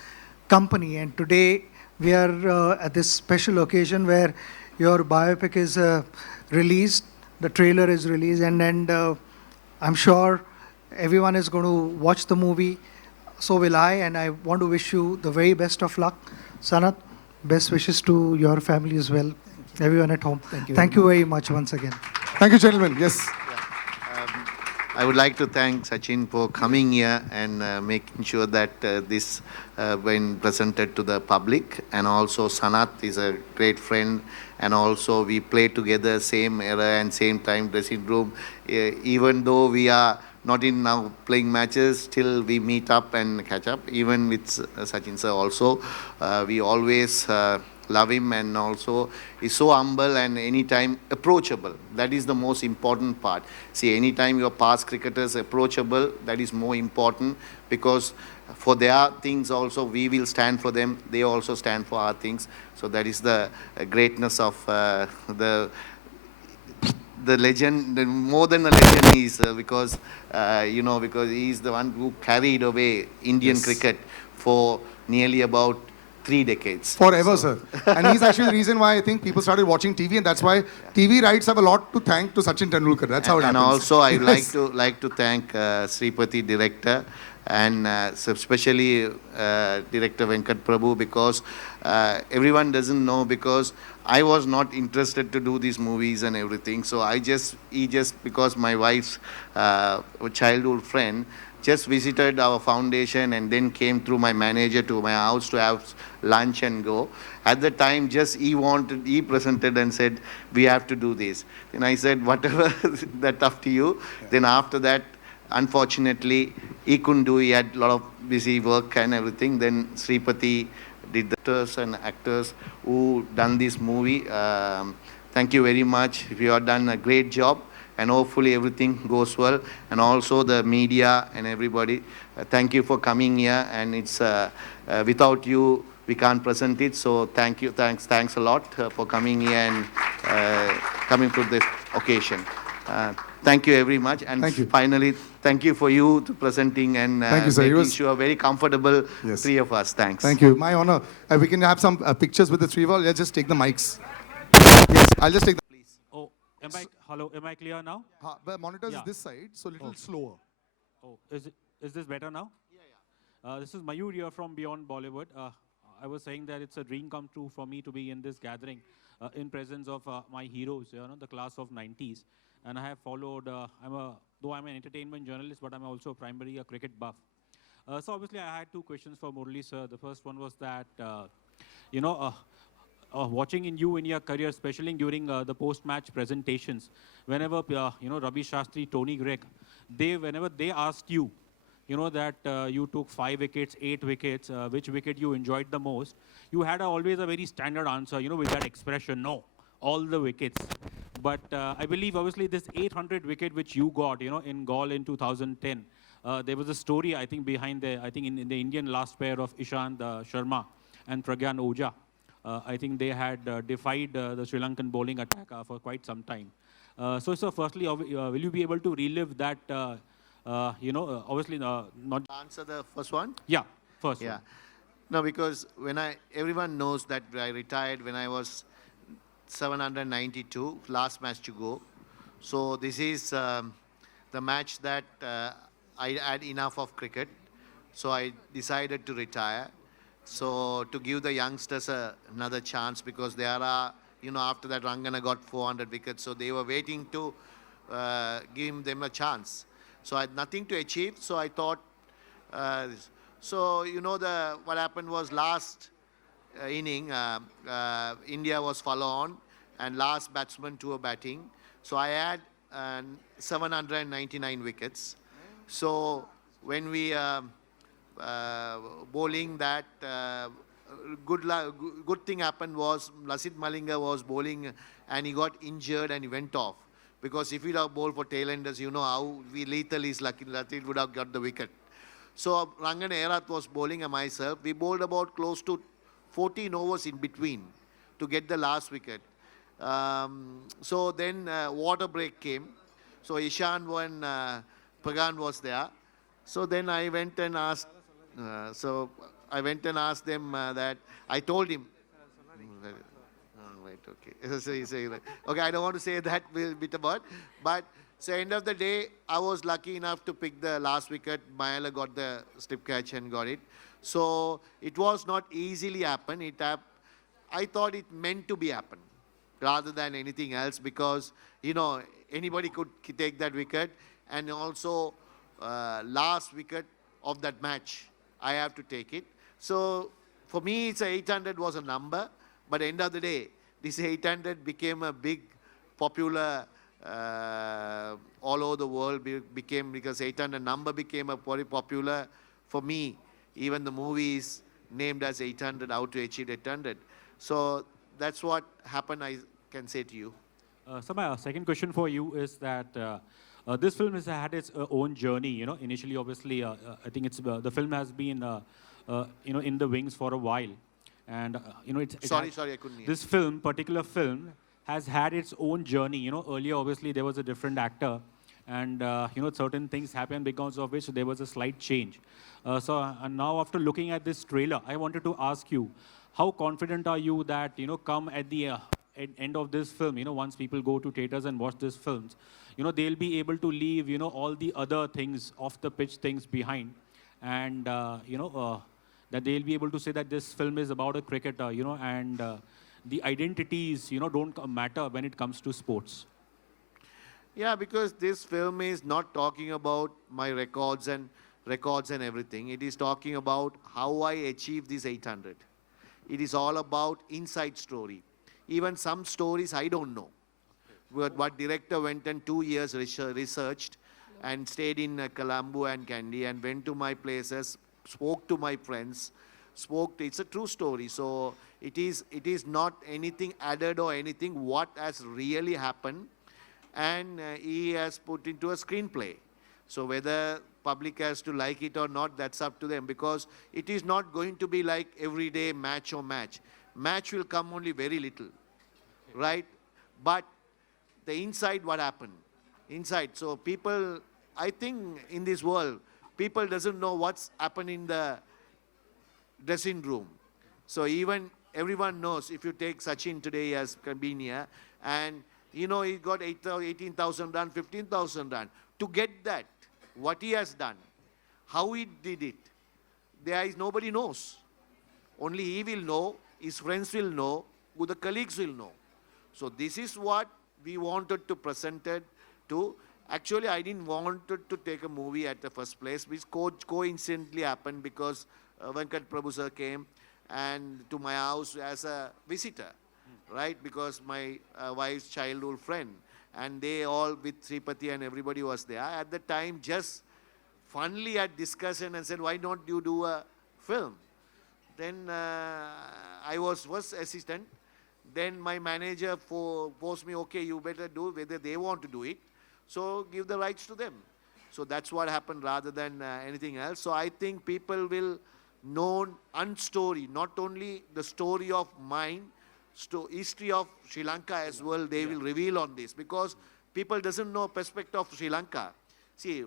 company. And today, we are at this special occasion where your biopic is released, the trailer is released, and I'm sure everyone is going to watch the movie. So will I, and I want to wish you the very best of luck. Sanath, best wishes to your family as well, everyone at home. Thank you very much once again. Thank you, gentlemen. Yes. I would like to thank Sachin for coming here and making sure that this when presented to the public. And also Sanath is a great friend, and also we play together same era and same time dressing room. Even though we are not in now playing matches, still we meet up and catch up. Even with Sachin sir also, we always love him, and also he's so humble and anytime approachable. That is the most important part. See, anytime your past cricketers approachable, that is more important, because for their things also we will stand for them. They also stand for our things. So that is the greatness of the legend. More than a legend he is, because because he is the one who carried away Indian cricket for nearly about 3 decades. Forever, sir. And he's actually the reason why I think people started watching TV, and that's why TV rights have a lot to thank to Sachin Tendulkar. That's how it and happens. also I would like to thank Sripati director, and especially director Venkat Prabhu, because everyone doesn't know, because I was not interested to do these movies and everything. So he just because my wife's childhood friend just visited our foundation and then came through my manager to my house to have lunch and go. At the time, just he presented and said, we have to do this. Then I said, whatever, that's up to you. Then after that, unfortunately, he couldn't do, he had a lot of busy work and everything. Then Sripati did the actors and actors who done this movie. Thank you very much. You have done a great job, and hopefully everything goes well. And also the media and everybody, thank you for coming here. And it's without you, we can't present it. So thank you, thanks a lot for coming here and coming to this occasion. Thank you very much. And finally, thank you for you to presenting and making sure very comfortable, three of us. Thanks. Thank you. My honor. We can have some pictures with the three of us. Let's just take the mics. Yes, I'll just take the... Please. Oh, am I clear now? The monitor is this side, so a little slower. Oh, is this better now? Yeah. This is Mayur here from Beyond Bollywood. I was saying that it's a dream come true for me to be in this gathering in presence of my heroes, the class of 90s. And I have followed, though I'm an entertainment journalist, but I'm also primarily a cricket buff. So obviously I had two questions for Murali sir. The first one was that, watching you in your career, especially during the post-match presentations, whenever, Ravi Shastri, Tony Gregg, whenever they asked you, that you took 5 wickets, 8 wickets, which wicket you enjoyed the most, you had always a very standard answer, with that expression, no, all the wickets. But I believe, obviously, this 800 wicket which you got, in Gaul in 2010, there was a story, I think, behind in the Indian last pair of Ishant Sharma and Pragyan Ojha. I think they had defied the Sri Lankan bowling attack for quite some time. So, firstly, will you be able to relive that, obviously, not... Answer the first one? Yeah, first one. No, because everyone knows that I retired when I was 792, last match to go. So this is the match that I had enough of cricket. So I decided to retire. So to give the youngsters another chance, because there are, after that Rangana got 400 wickets. So they were waiting to give them a chance. So I had nothing to achieve. So I thought, what happened was last inning, India was follow on, and last batsman to a batting. So I had 799 wickets. So when we bowling that, good thing happened was Lasith Malinga was bowling and he got injured and he went off. Because if he'd have bowled for tailenders, how lethal is lucky, Lasith would have got the wicket. So Rangan Erath was bowling and myself. We bowled about close to 14 overs in between to get the last wicket. So then water break came. So Ishan and Pagan was there. So then I went and asked, them that, I told him, okay, I don't want to say that bit about, but so end of the day, I was lucky enough to pick the last wicket. Mayala got the slip catch and got it. So it was not easily happen. I thought it meant to be happen rather than anything else, because, anybody could take that wicket. And also last wicket of that match, I have to take it. So for me, it's 800 was a number, but end of the day, this 800 became a big popular all over the world, because 800 number became a very popular for me. Even the movie is named as 800, how to achieve 800. So that's what happened, I can say to you. So my second question for you is that this film has had its own journey. You know, initially, obviously, I think it's the film has been, in the wings for a while, and Sorry, I couldn't hear. This particular film, has had its own journey. You know, earlier, obviously, there was a different actor, and certain things happened because of which there was a slight change. And now, after looking at this trailer, I wanted to ask you, how confident are you that come at the end of this film, once people go to theaters and watch these films, they'll be able to leave, all the other things, off the pitch things behind, and that they'll be able to say that this film is about a cricketer, and the identities, don't matter when it comes to sports. Yeah, because this film is not talking about my records and everything. It is talking about how I achieved this 800. It is all about inside story. Even some stories I don't know. What director went and 2 years researched and stayed in Colombo and Kandy and went to my places, spoke to my friends, it's a true story. So it is not anything added or anything, what has really happened, and he has put into a screenplay. So whether public has to like it or not, that's up to them, because it is not going to be like everyday match. Match will come only very little, right? But the inside, what happened? Inside. So people, I think in this world, people doesn't know what's happened in the dressing room. So even everyone knows, if you take Sachin today, he has been here, and he got 18,000 run, 15,000 run. To get that, what he has done, how he did it, nobody knows. Only he will know, his friends will know, who the colleagues will know. So this is what we wanted to present it to. Actually, I didn't want to take a movie at the first place, which coincidentally happened because Venkat Prabhu sir came and to my house as a visitor, right? Because my wife's childhood friend, and they all with Sripati and everybody was there. At the time, just funnily had discussion and said, why don't you do a film? Then I was first assistant. Then my manager forced me, okay, you better do whether they want to do it. So give the rights to them. So that's what happened rather than anything else. So I think people will know unstory, not only the story of mine, history of Sri Lanka as well, they will reveal on this, because people doesn't know perspective of Sri Lanka. See,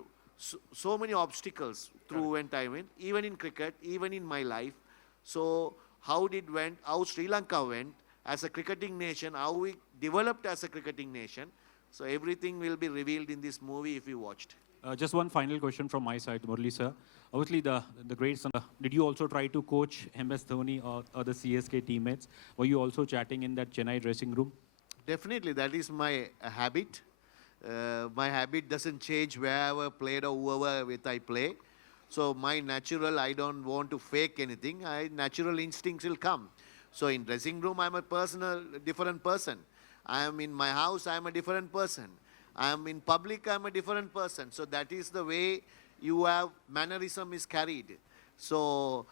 so many obstacles through when I went, even in cricket, even in my life. So how Sri Lanka went as a cricketing nation, how we developed as a cricketing nation. So everything will be revealed in this movie if you watched. Just one final question from my side, Murali sir. Obviously, the great son, did you also try to coach MS Dhoni or the CSK teammates? Were you also chatting in that Chennai dressing room? Definitely, that is my habit. My habit doesn't change wherever played or whoever with I play. So my natural, I don't want to fake anything. Natural instincts will come. So in dressing room, I'm a different person. I am in my house, I am a different person. I am in public, I am a different person. So that is the way you have, mannerism is carried. So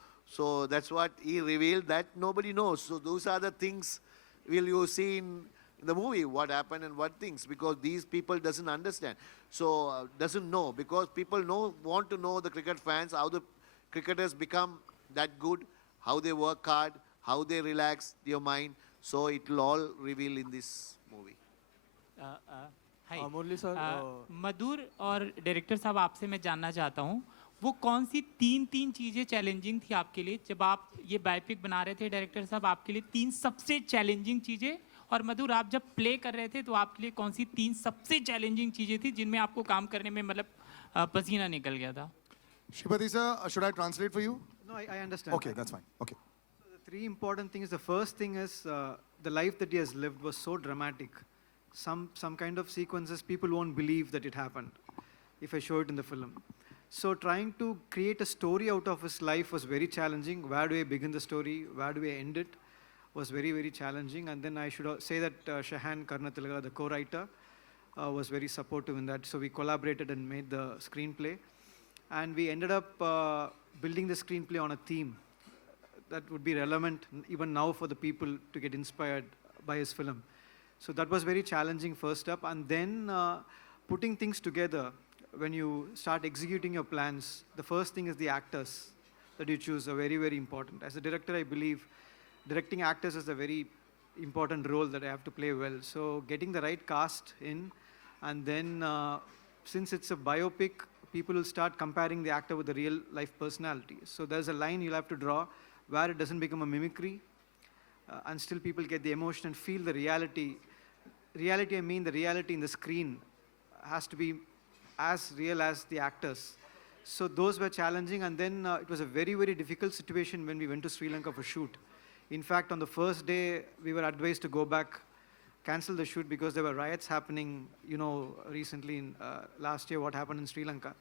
that's what he revealed, that nobody knows. So those are the things will you see in the movie, what happened and what things, because these people doesn't understand. So doesn't know, because people want to know, the cricket fans, how the cricketers become that good, how they work hard, how they relax their mind. So it will all reveal in this movie. Hi Murali sir Madhur और director साहब आपसे मैं जानना चाहता हूँ वो कौन सी तीन चीज़ें चैलेंजिंग थी आपके लिए जब आप ये बायोपिक बना रहे थे डायरेक्टर साहब आपके लिए 3 सबसे चैलेंजिंग चीज़ें और मधुर आप जब प्ले कर रहे थे तो आपके लिए कौन सी 3 सबसे चैलेंजिंग चीज़ें थी जिनमें आपको काम करने में मतलब पसीना निकल गया था Sripati sir, should I translate for you? No, I understand. Okay, that's fine. Okay. So the 3 important things. The first thing is the life that he has lived was so dramatic. Some kind of sequences people won't believe that it happened if I show it in the film. So trying to create a story out of his life was very challenging. Where do I begin the story? Where do I end it? Was very, very challenging. And then I should say that Shahan Karnatilga, the co-writer, was very supportive in that. So we collaborated and made the screenplay. And we ended up building the screenplay on a theme. that would be relevant even now for the people to get inspired by his film. So that was very challenging first up, and then putting things together. When you start executing your plans, the first thing is the actors that you choose are very, very important. As a director, I believe directing actors is a very important role that I have to play well. So getting the right cast in, and then since it's a biopic, people will start comparing the actor with the real life personality. So there's a line you'll have to draw where it doesn't become a mimicry, and still people get the emotion and feel the reality. Reality, I mean the reality in the screen has to be as real as the actors. So those were challenging, and then it was a very, very difficult situation when we went to Sri Lanka for shoot. In fact, on the first day, we were advised to go back, cancel the shoot because there were riots happening, you know, recently in last year what happened in Sri Lanka.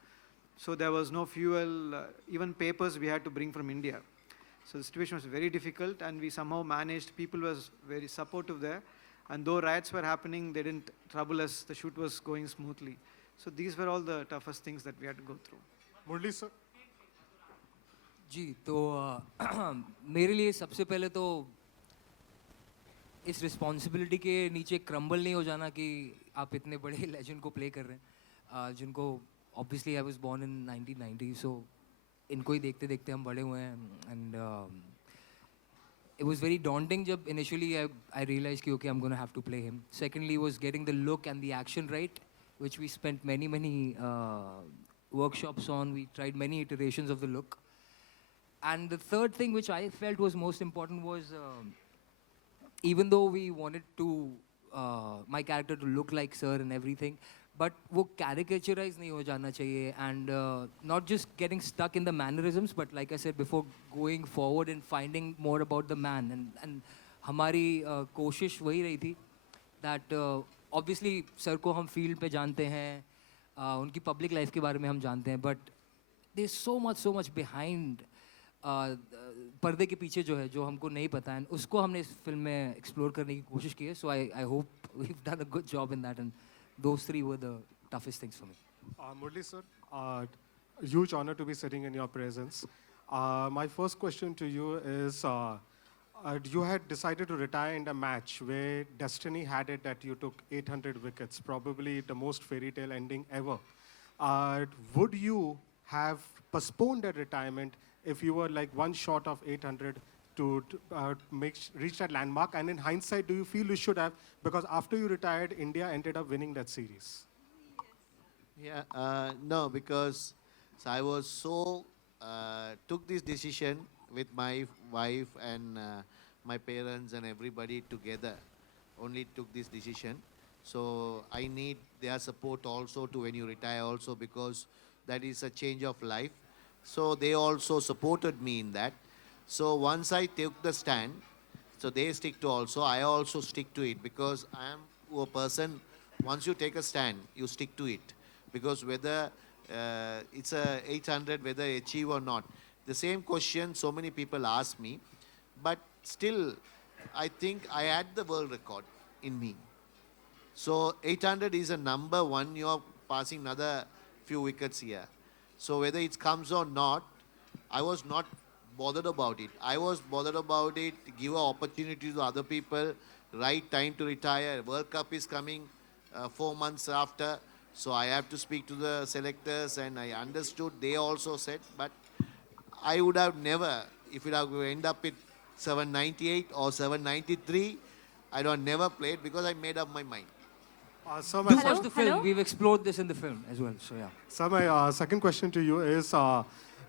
So there was no fuel, even papers we had to bring from India. So the situation was very difficult, and we somehow managed. People was very supportive there, and though riots were happening, they didn't trouble us. The shoot was going smoothly. So these were all the toughest things that we had to go through. Murali sir. जी तो मेरे लिए सबसे पहले तो इस responsibility के नीचे crumble नहीं हो जाना कि आप इतने बड़े लेजेंड को प्ले कर रहे हैं जिनको obviously I was born in 1990 so इनको ही देखते देखते हम बड़े हुए हैं and it was very daunting जब initially I realized कि okay I'm going to have to play him. Secondly was getting the look and the action right, which we spent many workshops on. We tried many iterations of the look. And the third thing which I felt was most important was even though we wanted to my character to look like sir and everything, but वो caricaturize नहीं हो जाना चाहिए and not just getting stuck in the mannerisms, but like I said before, going forward and finding more about the man and हमारी कोशिश वही रही थी that obviously sir को हम field पे जानते हैं, उनकी public life के बारे में हम जानते हैं, but there's so much behind पर्दे के पीछे जो है जो हमको नहीं पता है उसको हमने इस फिल्म में एक्सप्लोर करने की कोशिश की है so I hope we have done a good job in that and those three were the toughest things for me. Murali sir, huge honor to be sitting in your presence. My first question to you is, you had decided to retire in a match where destiny had it that you took 800 wickets, probably the most fairy tale ending ever. Would you have postponed that retirement if you were like one short of 800 to reach that landmark? And in hindsight, do you feel you should have? Because after you retired, India ended up winning that series. Yeah, no, because so I was took this decision with my wife and my parents and everybody together. Only took this decision. So I need their support also to when you retire also, because that is a change of life. So they also supported me in that. So once I took the stand, so they stick to also, I also stick to it, because I am a person, once you take a stand, you stick to it. Because whether it's a 800, whether I achieve or not, the same question so many people ask me, but still I think I had the world record in me. So 800 is a number one, you're passing another few wickets here. So whether it comes or not, I was not bothered about it. I was bothered about it, give an opportunity to other people, right time to retire. World Cup is coming 4 months after, so I have to speak to the selectors, and I understood, they also said, but I would have never, if it have end up with 798 or 793, I don't never played because I made up my mind. So This was the film. We've explored this in the film as well. So yeah. So my second question to you is,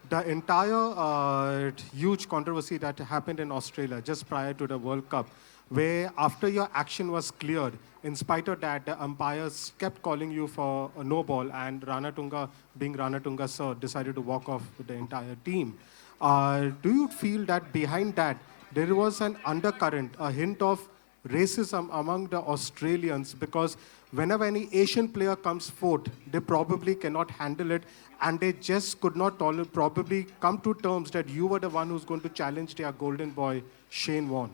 the entire huge controversy that happened in Australia just prior to the World Cup, where after your action was cleared, in spite of that, the umpires kept calling you for a no ball, and Ranatunga, being Ranatunga sir, decided to walk off with the entire team. Do you feel that behind that, there was an undercurrent, a hint of racism among the Australians? Because whenever any Asian player comes fourth, they probably cannot handle it, and they just could not probably come to terms that you were the one who's going to challenge their golden boy, Shane Warne.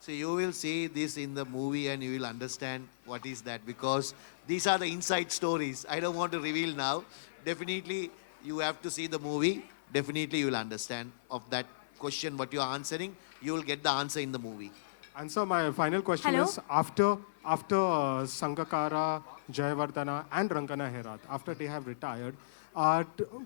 So you will see this in the movie and you will understand what is that, because these are the inside stories. I don't want to reveal now. Definitely you have to see the movie. Definitely you will understand of that question what you're answering, you will get the answer in the movie. And so my final question Hello? is, after Sangakkara, Jayawardena and Rangana Herat, after they have retired,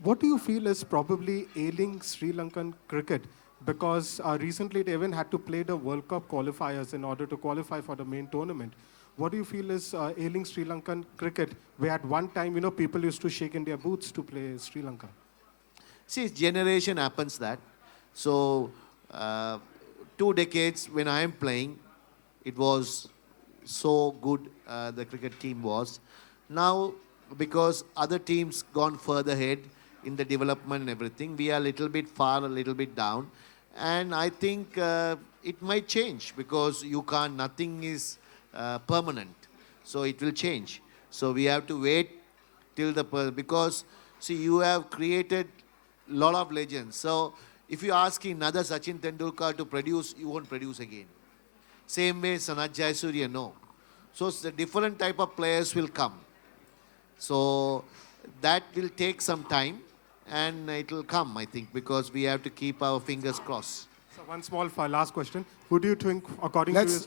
what do you feel is probably ailing Sri Lankan cricket? Because recently they even had to play the World Cup qualifiers in order to qualify for the main tournament. What do you feel is ailing Sri Lankan cricket, where at one time, people used to shake in their boots to play Sri Lanka? See, generation happens that. So, 2 decades when I am playing, it was so good, the cricket team was. Now, because other teams gone further ahead in the development and everything, we are a little bit far, a little bit down. And I think it might change because nothing is permanent. So it will change. So we have to wait till because see, you have created a lot of legends. So if you ask another Sachin Tendulkar to produce, you won't produce again. Same way, Sanath, Jayasuriya, no. So the different type of players will come. So that will take some time, and it will come, I think, because we have to keep our fingers crossed. So one small last question. Who do you think, according to you, is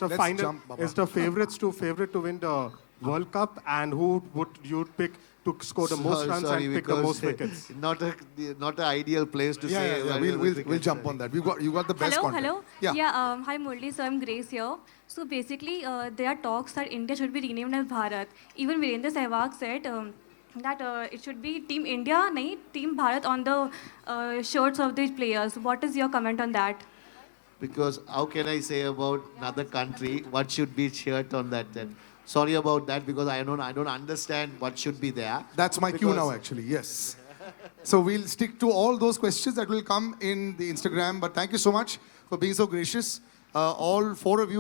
the favorite to win the World Cup, and who would you pick to score the most runs and pick the most wickets? Not an ideal place to say. Yeah, we'll jump on that. You got the best content. Hello. Yeah. Hi Murli. So I'm Grace here. So basically, there are talks that India should be renamed as Bharat. Even Virendra Sehwag said that it should be Team India, nahi Team Bharat on the shirts of the players. What is your comment on that? Because how can I say about another country what should be shirt on that then? Sorry about that because I don't understand what should be there. That's my cue now, actually. Yes. So we'll stick to all those questions that will come in the Instagram. But thank you so much for being so gracious. All 4 of you.